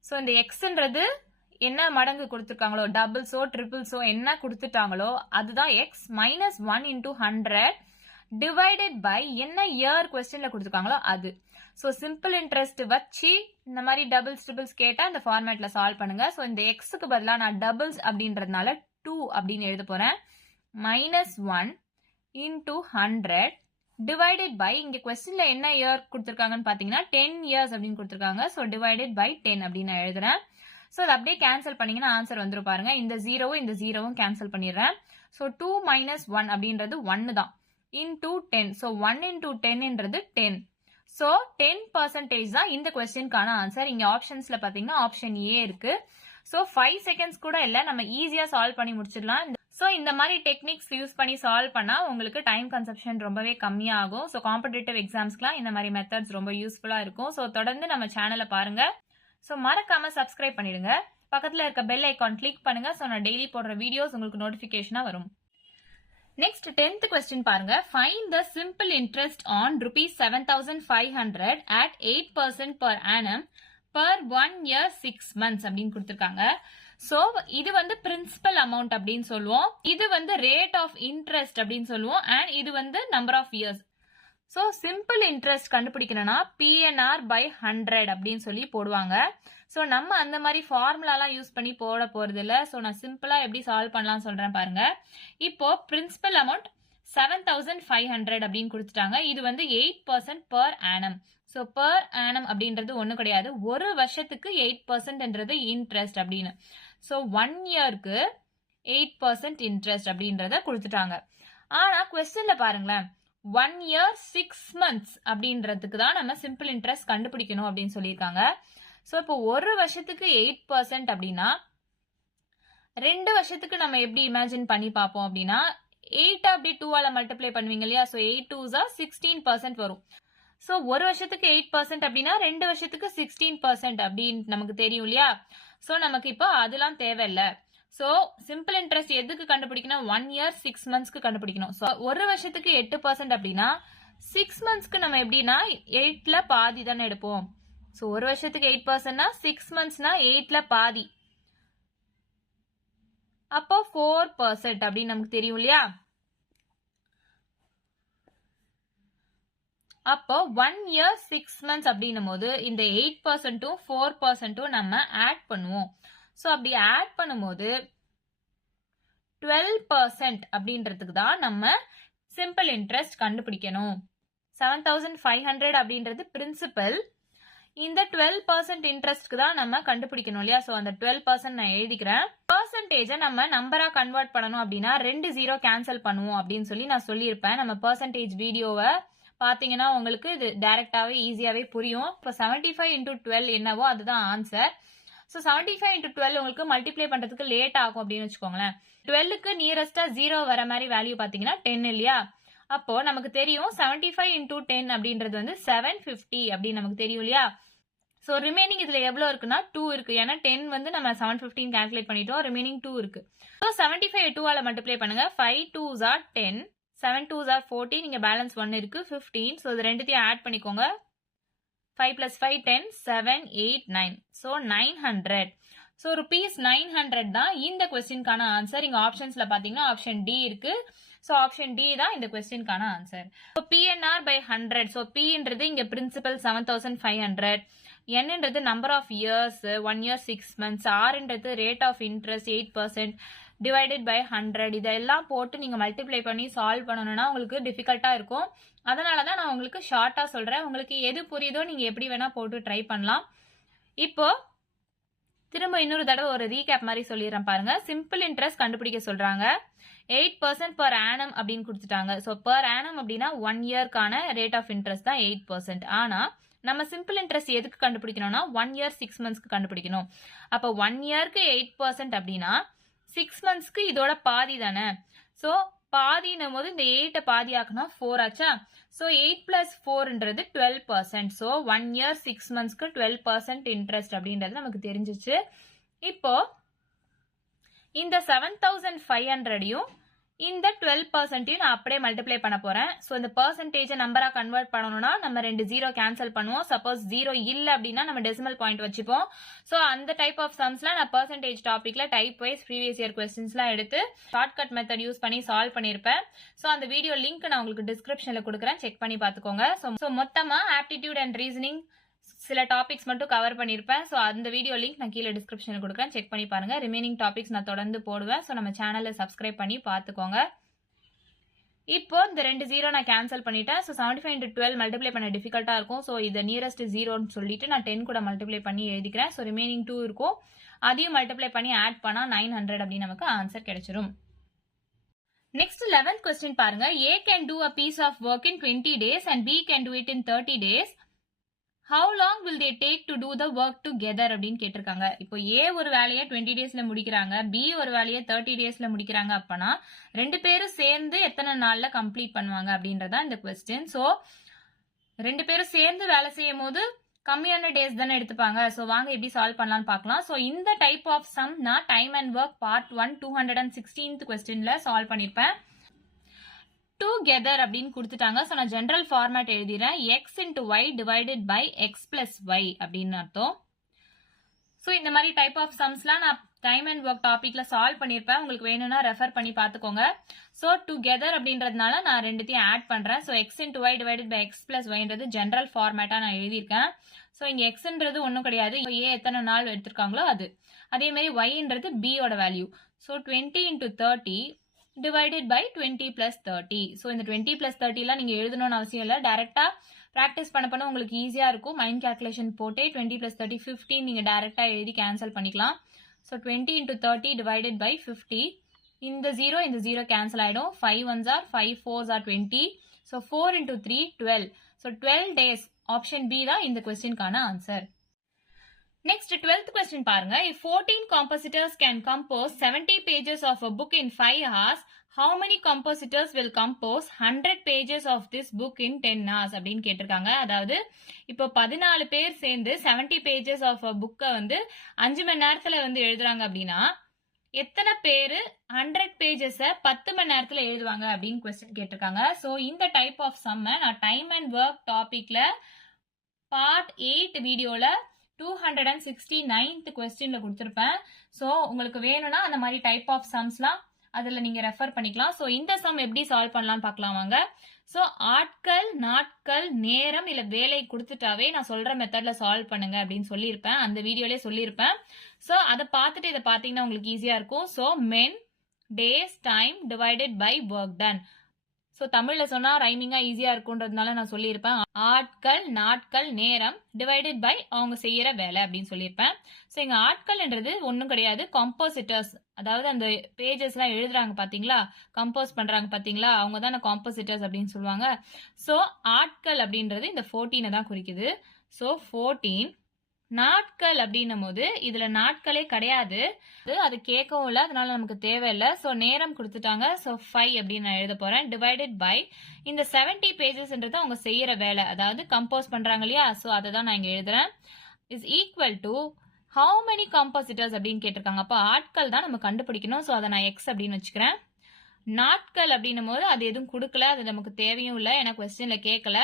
சோ இந்த எக்ஸ்ன்றது என்ன மடங்கு கொடுத்துருக்காங்களோ டபுள்ஸோ ட்ரிபிள்ஸோ என்ன கொடுத்துட்டாங்களோ அதுதான் எக்ஸ். -1 into 100 டிவைடட் பை என்ன இயர் क्वेश्चनல கொடுத்துருக்காங்களோ அது. சோ சிம்பிள் இன்ட்ரெஸ்ட் வச்சு இந்த மாதிரி டபுள்ஸ் ட்ரிபிள்ஸ் கேட்டா இந்த ஃபார்மேட்ல சால்வ் பண்ணுங்க. சோ இந்த எக்ஸுக்கு பதிலா நான் டபுள்ஸ் அப்படின்றதுனால 2 அப்படின்னு எழுத போறேன். minus 1 into 100 divided by, இங்க questionல என்ன year கொடுத்திருக்காங்கன்னு பாத்தீங்கன்னா 10 years அப்படின்னு கொடுத்திருக்காங்க. So divided by 10 அப்படின்னு நான் எழுதுறேன். So அது அப்படியே கேன்சல் பண்ணீங்கன்னா ஆன்சர் வந்துரும் பாருங்க. இந்த 0வும் இந்த 0வும் கேன்சல் பண்ணிடுறேன். So 2 minus 1 அப்படின்றது 1 தான். into 10. So 1 into 10ன்றது 10. So 10% தான் இந்த கொஸ்டின்கான ஆன்சர். இங்க ஆப்ஷன்ஸ்ல பாத்தீங்கன்னா ஆப்ஷன் ஏ இருக்கு. So 5 செகண்ட்ஸ் கூட இல்ல, நம்ம ஈஸியா சால்வ் பண்ணி முடிச்சிடலாம். ஸோ இந்த மாதிரி டெக்னிக்ஸ் யூஸ் பண்ணி சால்வ் பண்ணால் உங்களுக்கு டைம் கன்சப்ஷன் ரொம்பவே கம்மியாகும். ஸோ காம்படிட்டிவ் எக்ஸாம்ஸ்க்குலாம் இந்த மாதிரி மெத்தட்ஸ் ரொம்ப யூஸ்ஃபுல்லாக இருக்கும். ஸோ தொடர்ந்து நம்ம சேனலை பாருங்க. ஸோ மறக்காம சப்ஸ்கிரைப் பண்ணிடுங்க. பக்கத்தில் இருக்க பெல் ஐக்கான் கிளிக் பண்ணுங்க. ஸோ நான் டெய்லி போடுற வீடியோஸ் உங்களுக்கு நோட்டிஃபிகேஷனாக வரும். நெக்ஸ்ட் 10th கொஸ்டின் பாருங்க. Find the simple interest on ₹7,500 at 8% per annum per 1 year 6 months அப்படின்னு கொடுத்துருக்காங்க. சோ இது வந்து பிரின்சிபல் அமௌண்ட் அப்படின்னு சொல்லுவோம், இது வந்து ரேட் ஆஃப் இன்ட்ரெஸ்ட் அப்படின்னு சொல்லுவோம், அண்ட் இது வந்து number of years. So simple interest கண்டுபிடிக்கணும்னா PNR by 100 அப்படின்னு சொல்லி போடுவாங்க. சோ நம்ம அந்த மாதிரி ஃபார்முலாலாம் யூஸ் பண்ணி போட போறது இல்ல. சோ நான் சிம்பிளா எப்படி சால்வ் பண்ணலாம் சொல்றேன் பாருங்க. இப்போ பிரின்சிபல் அமௌண்ட் 7,500 அப்படின்னு கொடுத்துட்டாங்க. இது வந்து 8% per annum. So per annum அப்படின்றது ஒன்றும் கிடையாது, ஒரு வருஷத்துக்கு 8%ன்றது இன்ட்ரெஸ்ட் அப்படின்னு. ஸோ 1 இயருக்கு 8% இன்ட்ரெஸ்ட் அப்படின்றத கொடுத்துட்டாங்க. ஆனா கொஸ்டின்ல பாருங்களேன், 1 year 6 months அப்படின்றதுக்கு தான் நம்ம சிம்பிள் இன்ட்ரெஸ்ட் கண்டுபிடிக்கணும் அப்படின்னு சொல்லியிருக்காங்க. ஸோ இப்போ ஒரு வருஷத்துக்கு 8% அப்படின்னா 2 வருஷத்துக்கு நம்ம எப்படி இமேஜின் பண்ணி பார்ப்போம் அப்படின்னா 8 அப்படி 2ஆல மல்டிப்ளை பண்ணுவீங்க இல்லையா. ஸோ 8 2s 16% வரும். சோ ஒரு வருஷத்துக்கு 8% அப்படின்னா 2 வருஷத்துக்கு 16% அப்படின்னு நமக்கு தெரியும் இல்லையா. சோ நமக்கு இப்போ அதெல்லாம் தேவையில்ல. சோ சிம்பிள் இன்ட்ரெஸ்ட் எதுக்கு கண்டுபிடிக்கணும், 1 year 6 monthsக்கு கண்டுபிடிக்கணும். சோ ஒரு வருஷத்துக்கு 8% அப்படின்னா 6 monthsக்கு நம்ம எப்படின்னா 8ல பாதி தானே எடுப்போம். சோ ஒரு வருஷத்துக்கு 8%னா 6 monthsனா 8ல பாதி, அப்போ 4% அப்படின்னு நமக்கு தெரியும் இல்லையா. அப்போ 1 year 6 months அப்படின்னும் போது இந்த 8%ம் 4%ம் நம்ம ஆட் பண்ணுவோம். ஸோ அப்படி ஆட் பண்ணும்போது 12% அப்படின்றதுக்கு தான் நம்ம சிம்பிள் இன்ட்ரெஸ்ட் கண்டுபிடிக்கணும். 7,500 அப்படின்றது பிரின்சிபல், இந்த 12% இன்ட்ரெஸ்ட்க்கு தான் நம்ம கண்டுபிடிக்கணும் இல்லையா. ஸோ அந்த 12% நான் எழுதிக்கிறேன். பர்சன்டேஜை நம்ம நம்பரா கன்வெர்ட் பண்ணணும் அப்படின்னா 2 0 கேன்சல் பண்ணுவோம் அப்படின்னு சொல்லி நான் சொல்லியிருப்பேன். நம்ம பர்சன்டேஜ் வீடியோவை பாத்தீங்கன்னா உங்களுக்கு இது டைரக்டாவே ஈஸியாவே புரியும். இப்போ 75 into 12 என்னவோ அதுதான் ஆன்சர். ஸோ 75 into 12 உங்களுக்கு மல்டிப்ளை பண்றதுக்கு லேட் ஆகும் அப்படின்னு வச்சுக்கோங்களேன். 12க்கு நியரஸ்டா 0 வர மாதிரி வேல்யூ பாத்தீங்கன்னா 10 இல்லையா. அப்போ நமக்கு தெரியும் 75 into 10 அப்படின்றது வந்து 750 அப்படின்னு நமக்கு தெரியும் இல்லையா. ஸோ ரிமைனிங் இதுல எவ்வளவு இருக்குன்னா 2 இருக்கு. ஏன்னா 10 வந்து நம்ம 715 கால்குலேட் பண்ணிட்டோம், ரிமைனிங் 2 இருக்கு. ஸோ 75 2ஆல மல்டிப்ளை பண்ணுங்க. 5 2s 10, 7 2s 14, இங்க பேலன்ஸ் 1 இருக்கு 15. ஸோ இது ரெண்டுத்தையும் ஆட் பண்ணிக்கோங்க. 5 plus 5 10, 7 8 9. ஸோ 900. ஸோ ₹900 தான் இந்த கொஸ்டின்கான ஆன்சர். இங்க ஆப்ஷன்ஸ்ல பாத்தீங்கன்னா ஆப்ஷன் டி இருக்கு. ஸோ ஆப்ஷன் டி தான் இந்த கொஸ்டின்கான answer. So PNR by 100. So Pன்றது இங்க பிரின்சிபல் 7,500, Nன்றது number of years 1 year 6 months, Rன்றது rate of interest 8%, divided by 100. இதெல்லாம் போட்டு நீங்க மல்டிப்ளை பண்ணி சால்வ் பண்ணணும்னா உங்களுக்கு டிஃபிகல்ட்டா இருக்கும். அதனாலதான் நான் உங்களுக்கு ஷார்ட்டா சொல்றேன். உங்களுக்கு எது புரியுதோ நீங்க எப்படி வேணா போட்டு ட்ரை பண்ணலாம். இப்போ திரும்ப இன்னொரு தடவை ஒரு ரீகேப் மாதிரி சொல்லிடுறேன் பாருங்க. சிம்பிள் இன்ட்ரெஸ்ட் கண்டுபிடிக்க சொல்றாங்க. 8% per annum அப்படின்னு கொடுத்துட்டாங்க. ஸோ per annum அப்படின்னா 1 yearக்கான ரேட் ஆஃப் இன்ட்ரெஸ்ட் தான் 8%. ஆனா நம்ம சிம்பிள் இன்ட்ரெஸ்ட் எதுக்கு கண்டுபிடிக்கணும்னா 1 year 6 monthsக்கு கண்டுபிடிக்கணும். அப்போ 1 yearக்கு 8% அப்படின்னா 6 monthsக்கு இதோட பாதி தானே. ஸோ பாதினும் போது இந்த 8 பாதி ஆக்குனா 4 ஆச்சா. So 8 plus 4ன்றது 12%. So 1 year 6 monthsக்கு 12% interest அப்படின்றது நமக்கு தெரிஞ்சிச்சு. இப்போ இந்த 7,500யும் இந்த 12%யும் நான் அப்படியே மல்டிப்ளை பண்ண போறேன். ஸோ இந்த பர்சன்டேஜை நம்பரா கன்வெர்ட் பண்ணணும்னா நம்ம 2 0 கேன்சல் பண்ணுவோம். சப்போஸ் 0 இல்ல அப்படின்னா நம்ம டெசிமல் பாயிண்ட் வச்சுப்போம். ஸோ அந்த டைப் ஆஃப் சம்ஸ்ல நான் பர்சன்டேஜ் டாபிக்ல டைப் வைஸ் ப்ரீவியஸ் இயர் கொஸ்டின்ஸ்லாம் எடுத்து ஷார்ட்கட் மெத்தட் யூஸ் பண்ணி சால்வ் பண்ணிருப்பேன். ஸோ அந்த வீடியோ லிங்க் நான் உங்களுக்கு டிஸ்கிரிப்ஷன்ல கொடுக்குறேன், செக் பண்ணி பாத்துக்கோங்க. ஸோ மொத்தமா ஆப்டிடியூட் அண்ட் ரீசனிங் சில டாபிக்ஸ் மட்டும் கவர் பண்ணியிருப்பேன். ஸோ அந்த வீடியோ லிங்க் நான் கீழே டிஸ்கிரிப்ஷனில் கொடுக்குறேன், செக் பண்ணி பாருங்க. ரிமைனிங் டாபிக்ஸ் நான் தொடர்ந்து போடுவேன். ஸோ நம்ம சேனலை சப்ஸ்கிரைப் பண்ணி பார்த்துக்கோங்க. இப்போ இந்த 2 0 நான் கேன்சல் பண்ணிட்டேன். ஸோ 75 into 12 மல்டிப்ளை பண்ண டிஃபிகல்ட்டா இருக்கும். ஸோ இதை நியரஸ்ட் 0ன்னு சொல்லிட்டு நான் 10 கூட மல்டிப்ளை பண்ணி எழுதிக்கிறேன். ஸோ ரிமைனிங் 2 இருக்கும், அதையும் மல்டிப்ளை பண்ணி ஆட் பண்ணா 900 அப்படின்னு நமக்கு ஆன்சர் கிடைச்சிரும். நெக்ஸ்ட் 11th கொஸ்டின் பாருங்க. A can do a piece of work in 20 days and B can do it in 30 days. How long will they take to do the work together அப்படின்னு கேட்டிருக்காங்க. இப்போ A ஒரு வேலையை 20 டேஸ்ல முடிக்கிறாங்க, B ஒரு வேலையை 30 டேஸ்ல முடிக்கிறாங்க. அப்பனா 2 பேரும் சேர்ந்து எத்தனை நாள்ல கம்ப்ளீட் பண்ணுவாங்க அப்படின்றதா இந்த கொஸ்டின். ஸோ 2 பேரும் சேர்ந்து வேலை செய்யும் போது கம்மியான டேஸ் தானே எடுத்துப்பாங்க. ஸோ வாங்க எப்படி சால்வ் பண்ணலாம்னு பார்க்கலாம். ஸோ இந்த டைப் ஆஃப் சம் நான் time and work part 1 216th கொஸ்டின்ல சால்வ் பண்ணிருப்பேன். டுகெதர் அப்படின்னு கொடுத்துட்டாங்க. ஸோ நான் ஜென்ரல் ஃபார்மேட் எழுதிறேன். X into Y divided by X plus Y அப்படின்னு அர்த்தம். ஸோ இந்த மாதிரி டைப் ஆஃப் சம்ஸ்லாம் நான் டைம் அண்ட் ஒர்க் டாபிக்ல சால்வ் பண்ணிருப்பேன். உங்களுக்கு வேணும்னா ரெஃபர் பண்ணி பார்த்துக்கோங்க. ஸோ டுகெதர் அப்படின்றதுனால நான் ரெண்டுத்தையும் ஆட் பண்றேன். So X into Y divided by X plus ஒய்ன்றது ஜென்ரல் ஃபார்மேட்டா நான் எழுதியிருக்கேன். ஸோ இங்க எக்ஸ்ன்றது ஒன்றும் கிடையாது, ஏ எத்தனை நாள் எடுத்திருக்காங்களோ அது. அதே மாதிரி ஒய்ன்றது பியோட value. So 20 into 30 divided by 20 plus 30. So இந்த 20 plus 30 எல்லாம் நீங்க எழுதணும்னு அவசியம் இல்லை, டைரக்டா பிராக்டிஸ் பண்ண உங்களுக்கு ஈஸியா இருக்கும். மைண்ட் கால்குலேஷன் போட்டே 20 plus 30 15 நீங்க டைரக்டா எழுதி கேன்சல் பண்ணிக்கலாம். So 20 into 30 divided by 50. இந்த 0 கேன்சல் ஆயிடும். 5 1s are 5 4s are 20. So 4 into 3 12. So 12 days. Option B தான் இந்த கொஸ்டின்கான ஆன்சர். Next 12th question பாருங்க. If 14 compositors can compose 70 pages of a book in 5 hours, how many compositors will compose 100 pages of this book in 10 hours அப்படின்னு கேட்டிருக்காங்க. அதாவது இப்போ 14 பேர் சேர்ந்து 70 pages of a book வந்து 5 மணி நேரத்துல வந்து எழுதுறாங்க அப்படின்னா எத்தனை பேரு 100 pages 10 மணி நேரத்துல எழுதுவாங்க அப்படின்னு கொஸ்டின் கேட்டிருக்காங்க. ஸோ இந்த டைப் ஆஃப் சம்ம நான் டைம் அண்ட் ஒர்க் டாபிக்ல பார்ட் 8 வீடியோல 269th கொஸ்டின்ல கொடுத்திருப்பேன். ஸோ உங்களுக்கு வேணும்னா அந்த மாதிரி டைப் ஆஃப் சம்ஸ்லாம் அதுல நீங்க ரெஃபர் பண்ணிக்கலாம். ஸோ இந்த சம் எப்படி சால்வ் பண்ணலாம் பார்க்கலாம் வாங்க. ஸோ ஆட்கள் நாட்கள் நேரம் இல்ல வேலை கொடுத்துட்டாவே நான் சொல்ற மெத்தட்ல சால்வ் பண்ணுங்க அப்படின்னு சொல்லியிருப்பேன், அந்த வீடியோலயே சொல்லியிருப்பேன். ஸோ அதை பார்த்துட்டு இதை பார்த்தீங்கன்னா உங்களுக்கு ஈஸியா இருக்கும். So men days time divided by work done. So தமிழ்ல சொன்னா ரைமிங்கா ஈஸியா இருக்கும்ன்றதுனால நான் சொல்லியிருப்பேன். ஆட்கள் நாட்கள் நேரம் டிவைடட் பை அவங்க செய்யற வேலை அப்படின்னு சொல்லியிருப்பேன். ஸோ இங்க ஆட்கள்ன்றது ஒன்றும் கிடையாது, காம்போசிட்டர்ஸ். அதாவது அந்த பேஜஸ் எல்லாம் எழுதுறாங்க பாத்தீங்களா, கம்போஸ் பண்றாங்க பாத்தீங்களா, அவங்க தான் காம்போசிட்டர்ஸ் அப்படின்னு சொல்லுவாங்க. ஸோ ஆட்கள் அப்படின்றது இந்த 14 தான் குறிக்குது. ஸோ 14. நாட்கள் அப்படின்னும் போது இதுல நாட்களே கிடையாது, அது கேட்கவும் இல்லை, அதனால நமக்கு தேவையில்லை. ஸோ நேரம் கொடுத்துட்டாங்க. ஸோ 5 அப்படின்னு நான் எழுத போறேன். டிவைடட் பை இந்த 70 பேஜஸ்ன்றது அவங்க செய்யற வேலை, அதாவது கம்போஸ் பண்றாங்க இல்லையா, ஸோ அதை தான் நான் இங்க எழுதுறேன். Is equal to how many compositors அப்படின்னு கேட்டிருக்காங்க. அப்போ ஆட்கள் தான் நம்ம கண்டுபிடிக்கணும். ஸோ அதை நான் எக்ஸ் அப்படின்னு வச்சுக்கிறேன். நாட்கள் அப்படின்னும் போது அது எதுவும் கொடுக்கல, அது நமக்கு தேவையும் இல்லை, எனக்கு கொஸ்டின்ல கேட்கல.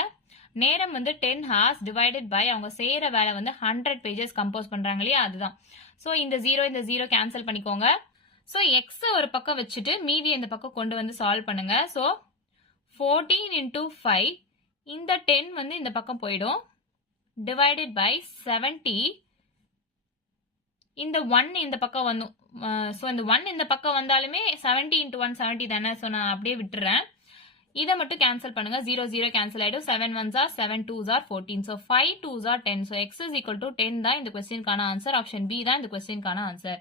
நேரம் வந்து 10 hours டிவைடட் பை அவங்க செய்யற வேலை வந்து 100 பேஜஸ் கம்போஸ் பண்றாங்க இல்லையா, அதுதான். ஸோ இந்த 0 கேன்சல் பண்ணிக்கோங்க. ஸோ எக்ஸ் ஒரு பக்கம் வச்சுட்டு மீதி இந்த பக்கம் கொண்டு வந்து சால்வ் பண்ணுங்க. ஸோ 14 into 5 இந்த 10 வந்து இந்த பக்கம் போயிடும். டிவைடட் பை 70 இந்த 1 இந்த பக்கம் வந்து. ஸோ இந்த 1 இந்த பக்கம் வந்தாலுமே 70 into 1 70 தானே. ஸோ நான் அப்படியே விட்டுறேன். இதை மட்டும் கேன்சல் பண்ணுங்க. 0 கேன்சல் ஆயிடும். 7 1s are 7 2s are 14. So 5 2s are 10. So x is equal to 10 தான் இந்த கொஸ்டின்கான ஆன்சர். ஆப்ஷன் பி தான் இந்த கொஸ்டின்கான ஆன்சர்.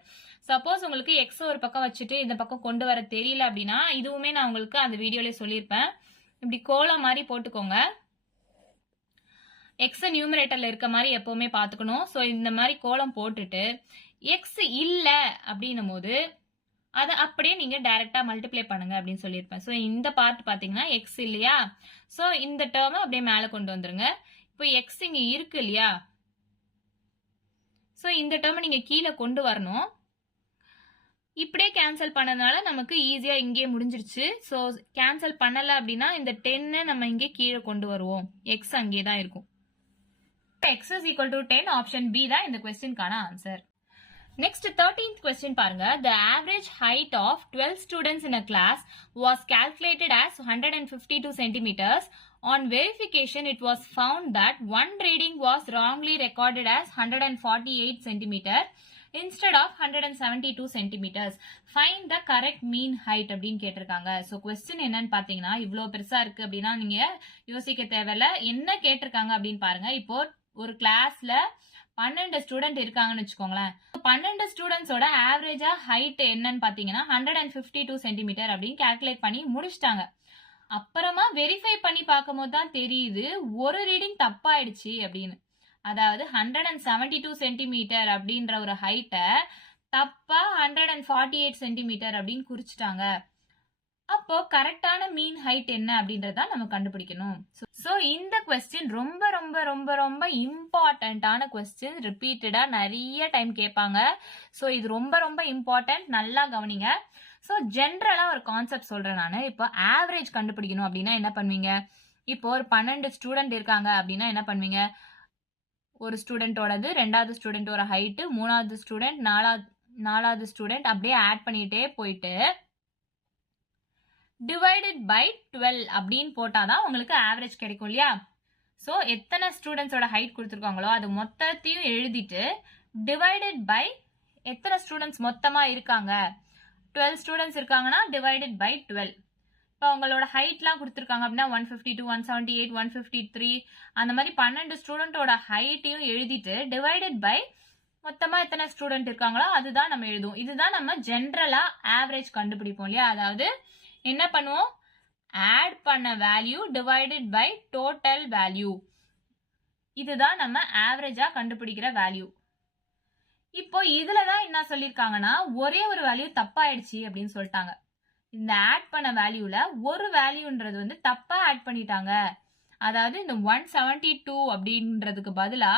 சப்போஸ் உங்களுக்கு எக்ஸ் ஒரு பக்கம் வச்சுட்டு இந்த பக்கம் கொண்டு வர தெரியல அப்படின்னா இதுவுமே நான் உங்களுக்கு அந்த வீடியோலயே சொல்லியிருப்பேன். இப்படி கோலம் மாதிரி போட்டுக்கோங்க. எக்ஸ் நியூமரேட்டர்ல இருக்க மாதிரி எப்பவுமே பாத்துக்கணும். ஸோ இந்த மாதிரி கோலம் போட்டுட்டு எக்ஸ் இல்ல அப்படின்னும் போது அதை அப்படியே நீங்க டைரக்டா மல்டிப்ளை பண்ணுங்க அப்படின்னு சொல்லியிருப்பேன். ஸோ இந்த பார்ட் பாத்தீங்கன்னா எக்ஸ் இல்லையா, ஸோ இந்த டேர்ம் அப்படியே மேல கொண்டு வந்துருங்க. இப்போ எக்ஸ் இங்க இருக்கு இல்லையா, ஸோ இந்த டேர்ம் நீங்க கீழே கொண்டு வரணும். இப்படியே கேன்சல் பண்ணதுனால நமக்கு ஈஸியா இங்கே முடிஞ்சிருச்சு. ஸோ கேன்சல் பண்ணல அப்படின்னா இந்த 10 நம்ம இங்கே கீழே கொண்டு வருவோம், எக்ஸ் அங்கே தான் இருக்கும். X is equal to 10. Option B தான் இந்த கொஸ்டின்கான ஆன்சர். Next 13th question பாருங்க. The average height of 12 students in a class was calculated as 152 centimeters. On verification, it was found that one reading was wrongly recorded as 148 centimeter instead of 172 centimeters. Find the correct mean height அப்படின்னு கேட்டிருக்காங்க. So question என்னன்னு பாத்தீங்கன்னா இவ்வளோ பெருசா இருக்கு அப்படின்னா நீங்க யோசிக்க தேவையில்ல. என்ன கேட்டிருக்காங்க அப்படின்னு பாருங்க. இப்போ ஒரு கிளாஸ்ல 12 ஸ்டூடெண்ட் இருக்காங்கன்னு வச்சுக்கோங்களேன். 12 ஸ்டூடெண்ட்ஸோட ஆவரேஜா ஹைட் என்னன்னு பாத்தீங்கன்னா 152 சென்டிமீட்டர் அப்படின்னு கால்குலேட் பண்ணி முடிச்சிட்டாங்க. அப்புறமா வெரிஃபை பண்ணி பார்க்கும்போது தான் தெரியுது ஒரு ரீடிங் தப்பாயிடுச்சு அப்படின்னு. அதாவது 172 சென்டிமீட்டர் அப்படின்ற ஒரு ஹைட்டை தப்பா 148 சென்டிமீட்டர் அப்படின்னு குறிச்சிட்டாங்க. அப்போ கரெக்டான மீன் ஹைட் என்ன அப்படின்றத நம்ம கண்டுபிடிக்கணும். சோ இந்த கொஸ்டின் ரொம்ப ரொம்ப ரொம்ப ரொம்ப இம்பார்ட்டன்டான கொஸ்டின். ரிப்பீட்டடா நிறைய டைம் கேட்பாங்க. சோ இது ரொம்ப ரொம்ப இம்பார்ட்டன்ட், நல்லா கவனிங்க. சோ ஜென்ரலா ஒரு கான்செப்ட் சொல்றேன் நானு. இப்போ ஆவரேஜ் கண்டுபிடிக்கணும் அப்படின்னா என்ன பண்ணுவீங்க? இப்போ ஒரு 12 ஸ்டூடெண்ட் இருக்காங்க அப்படின்னா என்ன பண்ணுவீங்க? ஒரு ஸ்டூடெண்டோடது, ரெண்டாவது ஸ்டூடெண்டோட ஹைட், மூணாவது ஸ்டூடெண்ட், நாலாவது ஸ்டூடெண்ட் அப்படியே ஆட் பண்ணிட்டே போயிட்டு டிவைடட் பை 12 அப்படின்னு போட்டாதான் உங்களுக்கு ஆவரேஜ் கிடைக்கும் இல்லையா? சோ எத்தனை ஸ்டூடெண்ட்ஸோட ஹைட் கொடுத்துருக்காங்களோ அது மொத்தத்தையும் எழுதிட்டு டிவைடட் பை எத்தனை ஸ்டூடெண்ட்ஸ் மொத்தமா இருக்காங்க. 12 ஸ்டூடெண்ட்ஸ் இருக்காங்கன்னா டிவைடட் பை 12. இப்போ உங்களோட ஹைட்லாம் கொடுத்துருக்காங்க அப்படின்னா 152, 178, 153 அந்த மாதிரி 12 ஸ்டூடெண்டோட ஹைட்டையும் எழுதிட்டு டிவைடட் பை மொத்தமா எத்தனை ஸ்டூடெண்ட் இருக்காங்களோ அதுதான் நம்ம எழுதுவோம். இதுதான் நம்ம ஜென்ரலா ஆவரேஜ் கண்டுபிடிப்போம் இல்லையா? அதாவது என்ன பண்ணுவோம்? ஆட் பண்ண value divided by total value. இதுதான் நம்ம ஆவரேஜா கண்டுபிடிக்கிற வேல்யூ. இப்போ இதுலதான் என்ன சொல்லிருக்காங்கன்னா ஒரே ஒரு வேல்யூ தப்பாயிடுச்சு அப்படின்னு சொல்லிட்டாங்க. இந்த ஆட் பண்ண வேல்யூல ஒரு வேல்யூன்றது வந்து தப்பா ஆட் பண்ணிட்டாங்க. அதாவது இந்த 172 அப்படின்றதுக்கு பதிலா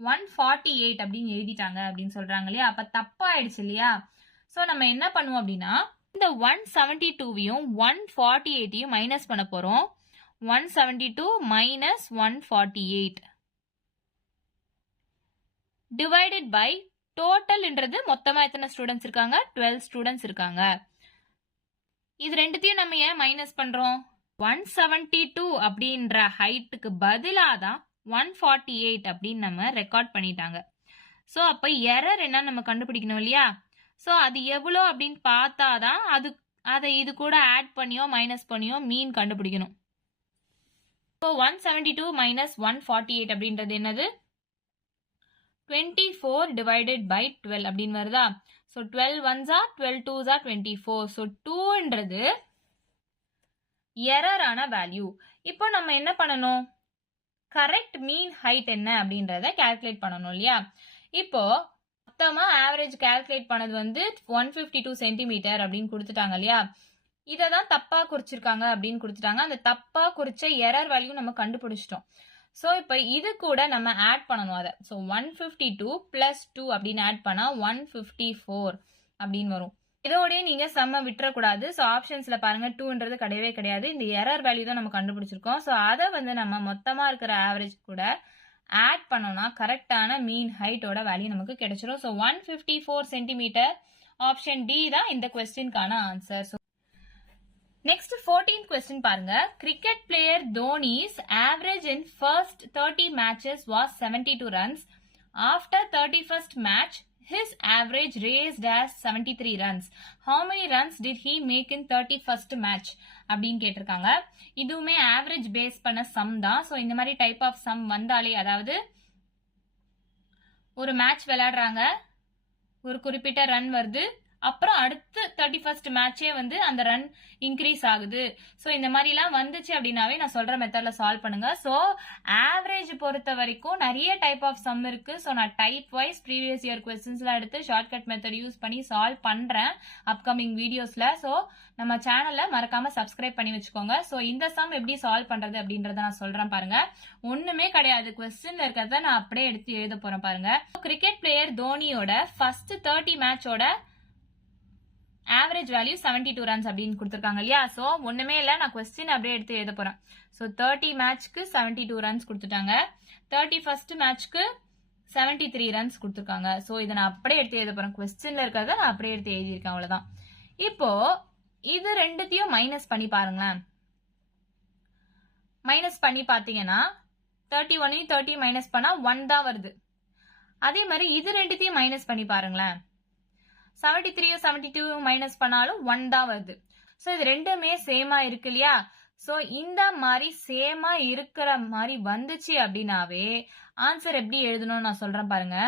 148 அப்படின்னு எழுதிட்டாங்க அப்படின்னு சொல்றாங்க இல்லையா? அப்ப தப்பா ஆயிடுச்சு இல்லையா? சோ நம்ம என்ன பண்ணுவோம் அப்படின்னா இந்த 172வையும் 148ஐயும் மைனஸ் பண்ண போறோம். 172 மைனஸ் 148 டிவைடட் பை டோட்டல்ன்றது மொத்தமா எத்தனை ஸ்டூடெண்ட்ஸ் இருக்காங்க? 12 ஸ்டூடெண்ட்ஸ் இருக்காங்க. இது ரெண்டுத்தையும் நம்ம ஏன் மைனஸ் பண்றோம்? 172 அப்படின்ற ஹைட்டுக்கு பதிலா தான் 148 அப்படின்னு நம்ம ரெக்கார்ட் பண்ணிட்டாங்க. சோ அப்ப எரர் என்ன நம்ம கண்டுபிடிக்கணும் இல்லையா? சோ அது எவ்வளோ அப்படின்னு பார்த்தாதான் அதை இது கூட ஆட் பண்ணியோ மைனஸ் பண்ணியோ மீன் கண்டுபிடிக்கணும். இப்போ 172 மைனஸ் 148 அப்படின்றது என்னது? 24 divided by 12 அப்படின்னு வருதா? So 12 ones are 12 twos are 24. So 2ன்றது error ஆன வேல்யூ. இப்போ நம்ம என்ன பண்ணணும்? கரெக்ட் மீன் ஹைட் என்ன அப்படின்றத கால்குலேட் பண்ணணும் இல்லையா? இப்போ மொத்தமா ஆவரேஜ் கால்குலேட் பண்ணது வந்து 152 சென்டிமீட்டர் அப்படின்னு கொடுத்துட்டாங்க இல்லையா? இதை தான் தப்பா குறிச்சிருக்காங்க அப்படின்னு கொடுத்துட்டாங்க. அந்த தப்பா குறிச்ச எரர் வேல்யூ நம்ம கண்டுபிடிச்சிட்டோம். சோ இப்ப இது கூட நம்ம ஆட் பண்ணணும் அதை. சோ 152 பிளஸ் 2 அப்படின்னு ஆட் பண்ணா 154 அப்படின்னு வரும். இதோடய நீங்க சம்ம விட்டுறக்கூடாது. சோ ஆப்ஷன்ஸ்ல பாருங்க 2ன்றது கிடையவே கிடையாது. இந்த எரர் வேல்யூ தான் நம்ம கண்டுபிடிச்சிருக்கோம். சோ அதை வந்து நம்ம மொத்தமா இருக்கிற ஆவரேஜ் கூட ஆட் பண்ணோம்னா கரெக்டான மீன் ஹைட்டோட வேல்யூ நமக்கு கிடைச்சிடும். சோ 154 சென்டிமீட்டர் ஆப்ஷன் டி தான் இந்த கொஸ்டின்கான ஆன்சர். Next 14th question பாருங்க. Cricket player Dhoni's average in first 30 matches was 72 runs. After 31st match, his average raised as 73 runs. How many runs did he make in 31st match? அப்படின்னு கேட்டிருக்காங்க. இதுவுமே average base பண்ண some தான். So இந்த மாதிரி type of some வந்தாலே, அதாவது ஒரு மேட்ச் விளையாடுறாங்க, ஒரு குறிப்பிட்ட ரன் வருது, அப்புறம் அடுத்து 31st மேட்சே வந்து அந்த ரன் இன்க்ரீஸ் ஆகுது. ஸோ இந்த மாதிரிலாம் வந்துச்சு அப்படின்னாவே நான் சொல்ற மெத்தட்ல சால்வ் பண்ணுங்க. ஸோ ஆவரேஜ் பொறுத்த வரைக்கும் நிறைய டைப் ஆஃப் சம் இருக்கு. ஸோ நான் டைப் வைஸ் ப்ரீவியஸ் இயர் கொஸ்டின்ஸ்லாம் எடுத்து ஷார்ட்கட் மெத்தட் யூஸ் பண்ணி சால்வ் பண்றேன் அப்கமிங் வீடியோஸ்ல. ஸோ நம்ம சேனல்ல மறக்காம சப்ஸ்கிரைப் பண்ணி வச்சுக்கோங்க. ஸோ இந்த சம் எப்படி சால்வ் பண்றது அப்படின்றத நான் சொல்றேன் பாருங்க. ஒண்ணுமே கிடையாது, கொஸ்டின்ல இருக்கிறத நான் அப்படியே எடுத்து எழுத போறேன் பாருங்க. கிரிக்கெட் பிளேயர் தோனியோட ஃபர்ஸ்ட் 30 மேட்சோட ஆவரேஜ் வேல்யூ 72 ரன்ஸ் அப்படின்னு கொடுத்துருக்காங்க இல்லையா? சோ ஒண்ணுமே இல்ல, நான் கொஸ்டின் அப்படியே எடுத்து எழுத போறேன். சோ 30 மேட்ச்க்கு 72 ரன்ஸ் கொடுத்துட்டாங்க. 31st மேட்ச்க்கு 73 ரன்ஸ் கொடுத்துருக்காங்க. சோ இதை நான் அப்படியே எடுத்து எழுத போறேன். கொஸ்டின்ல இருக்கிறத நான் அப்படியே எடுத்து எழுதியிருக்கேன், அவ்வளவுதான். இப்போ இது ரெண்டுத்தையும் மைனஸ் பண்ணி பாருங்களேன். மைனஸ் பண்ணி பாத்தீங்கன்னா 31 30 மைனஸ் பண்ணா 1 தான் வருது. அதே மாதிரி இது ரெண்டுத்தையும் மைனஸ் பண்ணி பாருங்களேன். 73 72 மைனஸ் பண்ணாலும் 1 தான் வருது. சோ இது ரெண்டுமே சேமா இருக்கு இல்லையா? சோ இந்த மாதிரி சேமா இருக்கிற மாதிரி வந்துச்சு அப்படின்னாவே ஆன்சர் எப்படி எழுதணும்னு நான் சொல்றேன் பாருங்க.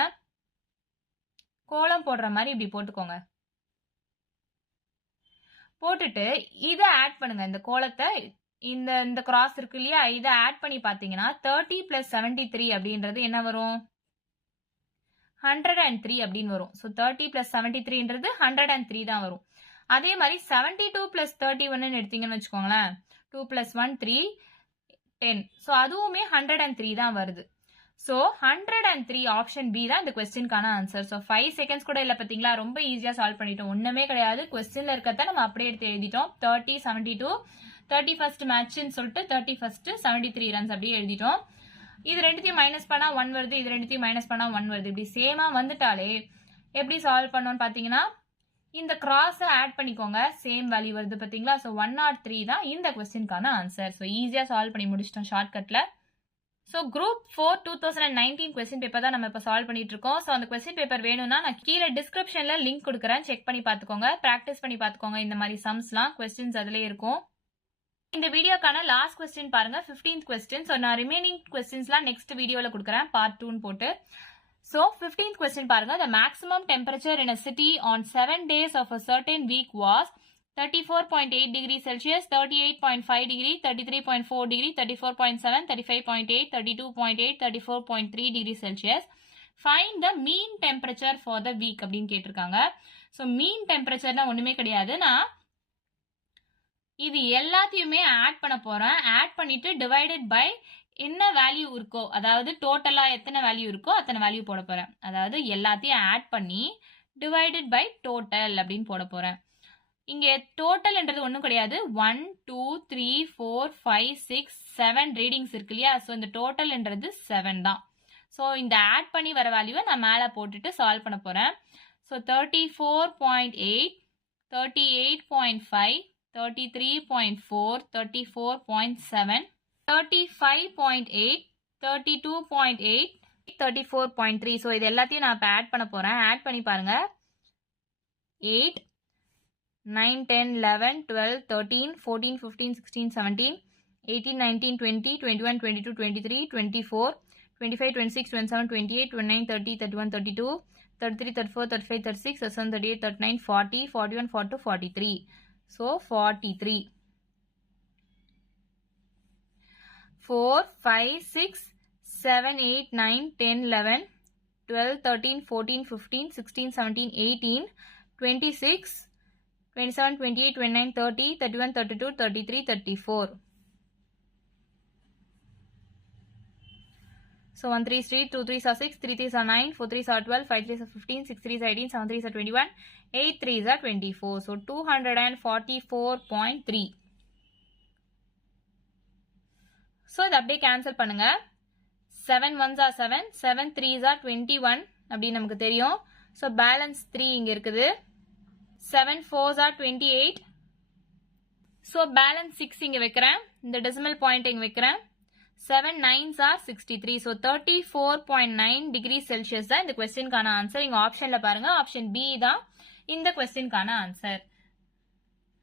கோலம் போடுற மாதிரி இப்படி போட்டுக்கோங்க. போட்டுட்டு இதை ஆட் பண்ணுங்க. இந்த கோலத்தை இந்த கிராஸ் இருக்கு இல்லையா, இதை ஆட் பண்ணி பாத்தீங்கன்னா 30 பிளஸ் 73 அப்படின்றது என்ன வரும்? 103 அப்படின்னு வரும். ஸோ 30 பிளஸ் 73ன்றது 103 தான் வரும். அதே மாதிரி 72 பிளஸ் 31 எடுத்தீங்கன்னு வச்சுக்கோங்களேன். 2 பிளஸ் 1 3 10. ஸோ அதுவுமே 103 தான் வருது. ஸோ 103 ஆப்ஷன் பி தான் இந்த கொஸ்டின்கான ஆன்சர். ஸோ 5 செகண்ட்ஸ் கூட இல்லை பார்த்தீங்களா? ரொம்ப ஈஸியாக சால்வ் பண்ணிட்டோம். ஒன்றுமே கிடையாது. கொஸ்டின்ல இருக்கிறத நம்ம அப்படியே எடுத்து எழுதிட்டோம். 30 72 31st மேட்ச்னு சொல்லிட்டு 31st 73 ரன்ஸ் அப்படியே எழுதிட்டோம். இது ரெண்டுத்தையும் மைனஸ் பண்ணா 1 வருது, இது ரெண்டுத்தையும் மைனஸ் பண்ணா 1 வருது. இப்படி சேமா வந்துட்டாலே எப்படி சால்வ் பண்ணோம்னு பாத்தீங்கன்னா இந்த கிராஸ் ஆட் பண்ணிக்கோங்க. சேம் வேல்யூ வருது பாத்தீங்களா? ஸோ 103 தான் இந்த கொஸ்டின்கான ஆன்சர். ஸோ ஈஸியா சால்வ் பண்ணி முடிச்சிட்டோம் ஷார்ட்கட்ல. ஸோ குரூப் 4 2019 கொஸ்டின் பேப்பர் தான் நம்ம இப்போ சால்வ் பண்ணிட்டு இருக்கோம். ஸோ அந்த கொஸ்டின் பேப்பர் வேணும்னா நான் கீழே டிஸ்கிரிப்ஷன்ல லிங்க் கொடுக்குறேன். செக் பண்ணி பாத்துக்கோங்க, பிராக்டிஸ் பண்ணி பாத்துக்கோங்க. இந்த மாதிரி சம்ஸ்லாம் கொஸ்டின்ஸ் அதுலயே இருக்கும். இந்த வீடியோக்கான லாஸ்ட் கொஸ்டின் பாருங்க, 15th கொஸ்டின். ஸோ நான் ரிமைனிங் கொஸ்டின்ஸ்லாம் நெக்ஸ்ட் வீடியோல கொடுக்குறேன், பார்ட் 2ன்னு போட்டு. ஸோ 15th கொஸ்டின் பாருங்க. The maximum temperature in a city on 7 days of a certain week was 34.8 degrees Celsius, 38.5 degree, 33.4 degree, 34.7, 35.8, 32.8, 34.3 degrees Celsius. Find the mean temperature for the week அப்படின்னு கேட்டிருக்காங்க. So மீன் டெம்பரேச்சர்னா ஒண்ணுமே கிடையாது. நான் இது எல்லாத்தையுமே add பண்ண போறேன். ஆட் பண்ணிட்டு டிவைடட் பை என்ன வேல்யூ இருக்கோ, அதாவது டோட்டலா எத்தனை வேல்யூ இருக்கோ அத்தனை வேல்யூ போட போறேன். அதாவது எல்லாத்தையும் ஆட் பண்ணி டிவைடட் பை டோட்டல் அப்படின்னு போட போறேன். இங்க டோட்டல்ன்றது ஒன்றும் கிடையாது. 1 2 3 4 5 6 7 ரீடிங்ஸ் இருக்கு இல்லையா? ஸோ இந்த டோட்டல்ன்றது 7 தான். ஸோ இந்த ஆட் பண்ணி வர வேல்யூவை நான் மேலே போட்டுட்டு சால்வ் பண்ண போறேன். ஸோ 34.8, 38.5, 33.4, 34.7, 35.8, 32.8, 34.3. ஸோ இது எல்லாத்தையும் நான் இப்போ ஆட் பண்ண போறேன். ஆட் பண்ணி பாருங்க. 8 9 10 11 12 13 14 15 16 17 18 19 20 21 22 23 24 25 26 27 28 29 30 31 32 33 34 35 36 37 38 39 40 41 42 43. So 43. 4 5 6 7 8 9 10 11 12 13 14 15 16 17 18 26 27 28 29 30 31 32 33 34. So 1 3 is 3, 2 3 are 6, 3 3 are 9, 4 3 are 12, 5 3 are 15, 6 3 are 18, 7 3 are 21, 8 3 are 24. So 244.3. So இதை அப்படியே கேன்சல் பண்ணுங்க. 7 1s are 7, 7 3s are 21 அப்படி நமக்கு தெரியும். So balance 3 இங்க இருக்குது. 7 4s are 28. So balance 6 இங்க வைக்கிறேன். இந்த decimal point இங்க வைக்கிறேன். 7 9s are 63. So 34.9 degrees Celsius தான் இந்த கொஸ்டின்கான ஆன்சர். இங்க ஆப்ஷன்ல பாருங்க, ஆப்ஷன் பி தான் இந்த கொஸ்டின்கான ஆன்சர்.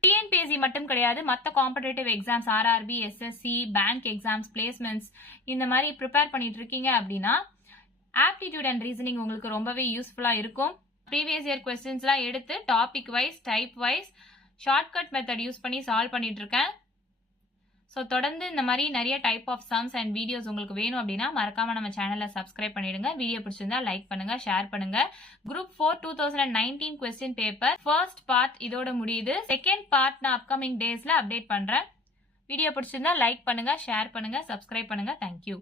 டிஎன்பிஎஸ்சி மட்டும் கிடையாது, மற்ற competitive exams, RRB, SSC, bank exams, placements இந்த மாதிரி ப்ரிப்பேர் பண்ணிட்டு இருக்கீங்க அப்படின்னா ஆப்டிடியூட் அண்ட் ரீசனிங் உங்களுக்கு ரொம்பவே யூஸ்ஃபுல்லா இருக்கும். ப்ரீவியஸ் இயர் கொஸ்டின்ஸ்லாம் எடுத்து topic wise, type wise, shortcut method use பண்ணி சால்வ் பண்ணிட்டு இருக்கேன். ஸோ தொடர்ந்து இந்த மாதிரி நிறைய type of sums and videos உங்களுக்கு வேணும் அப்படின்னா மறக்காம நம்ம சேனலை சப்ஸ்கிரைப் பண்ணிடுங்க. வீடியோ பிடிச்சிருந்தா லைக் பண்ணுங்க, ஷேர் பண்ணுங்க. Group 4 2019 question paper first part இதோட முடியுது. செகண்ட் பார்ட் நான் அப்கமிங் டேஸ்ல அப்டேட் பண்றேன். வீடியோ பிடிச்சிருந்தா லைக் பண்ணுங்க, ஷேர் பண்ணுங்க, சப்ஸ்கிரைப் பண்ணுங்க. தேங்க்யூ.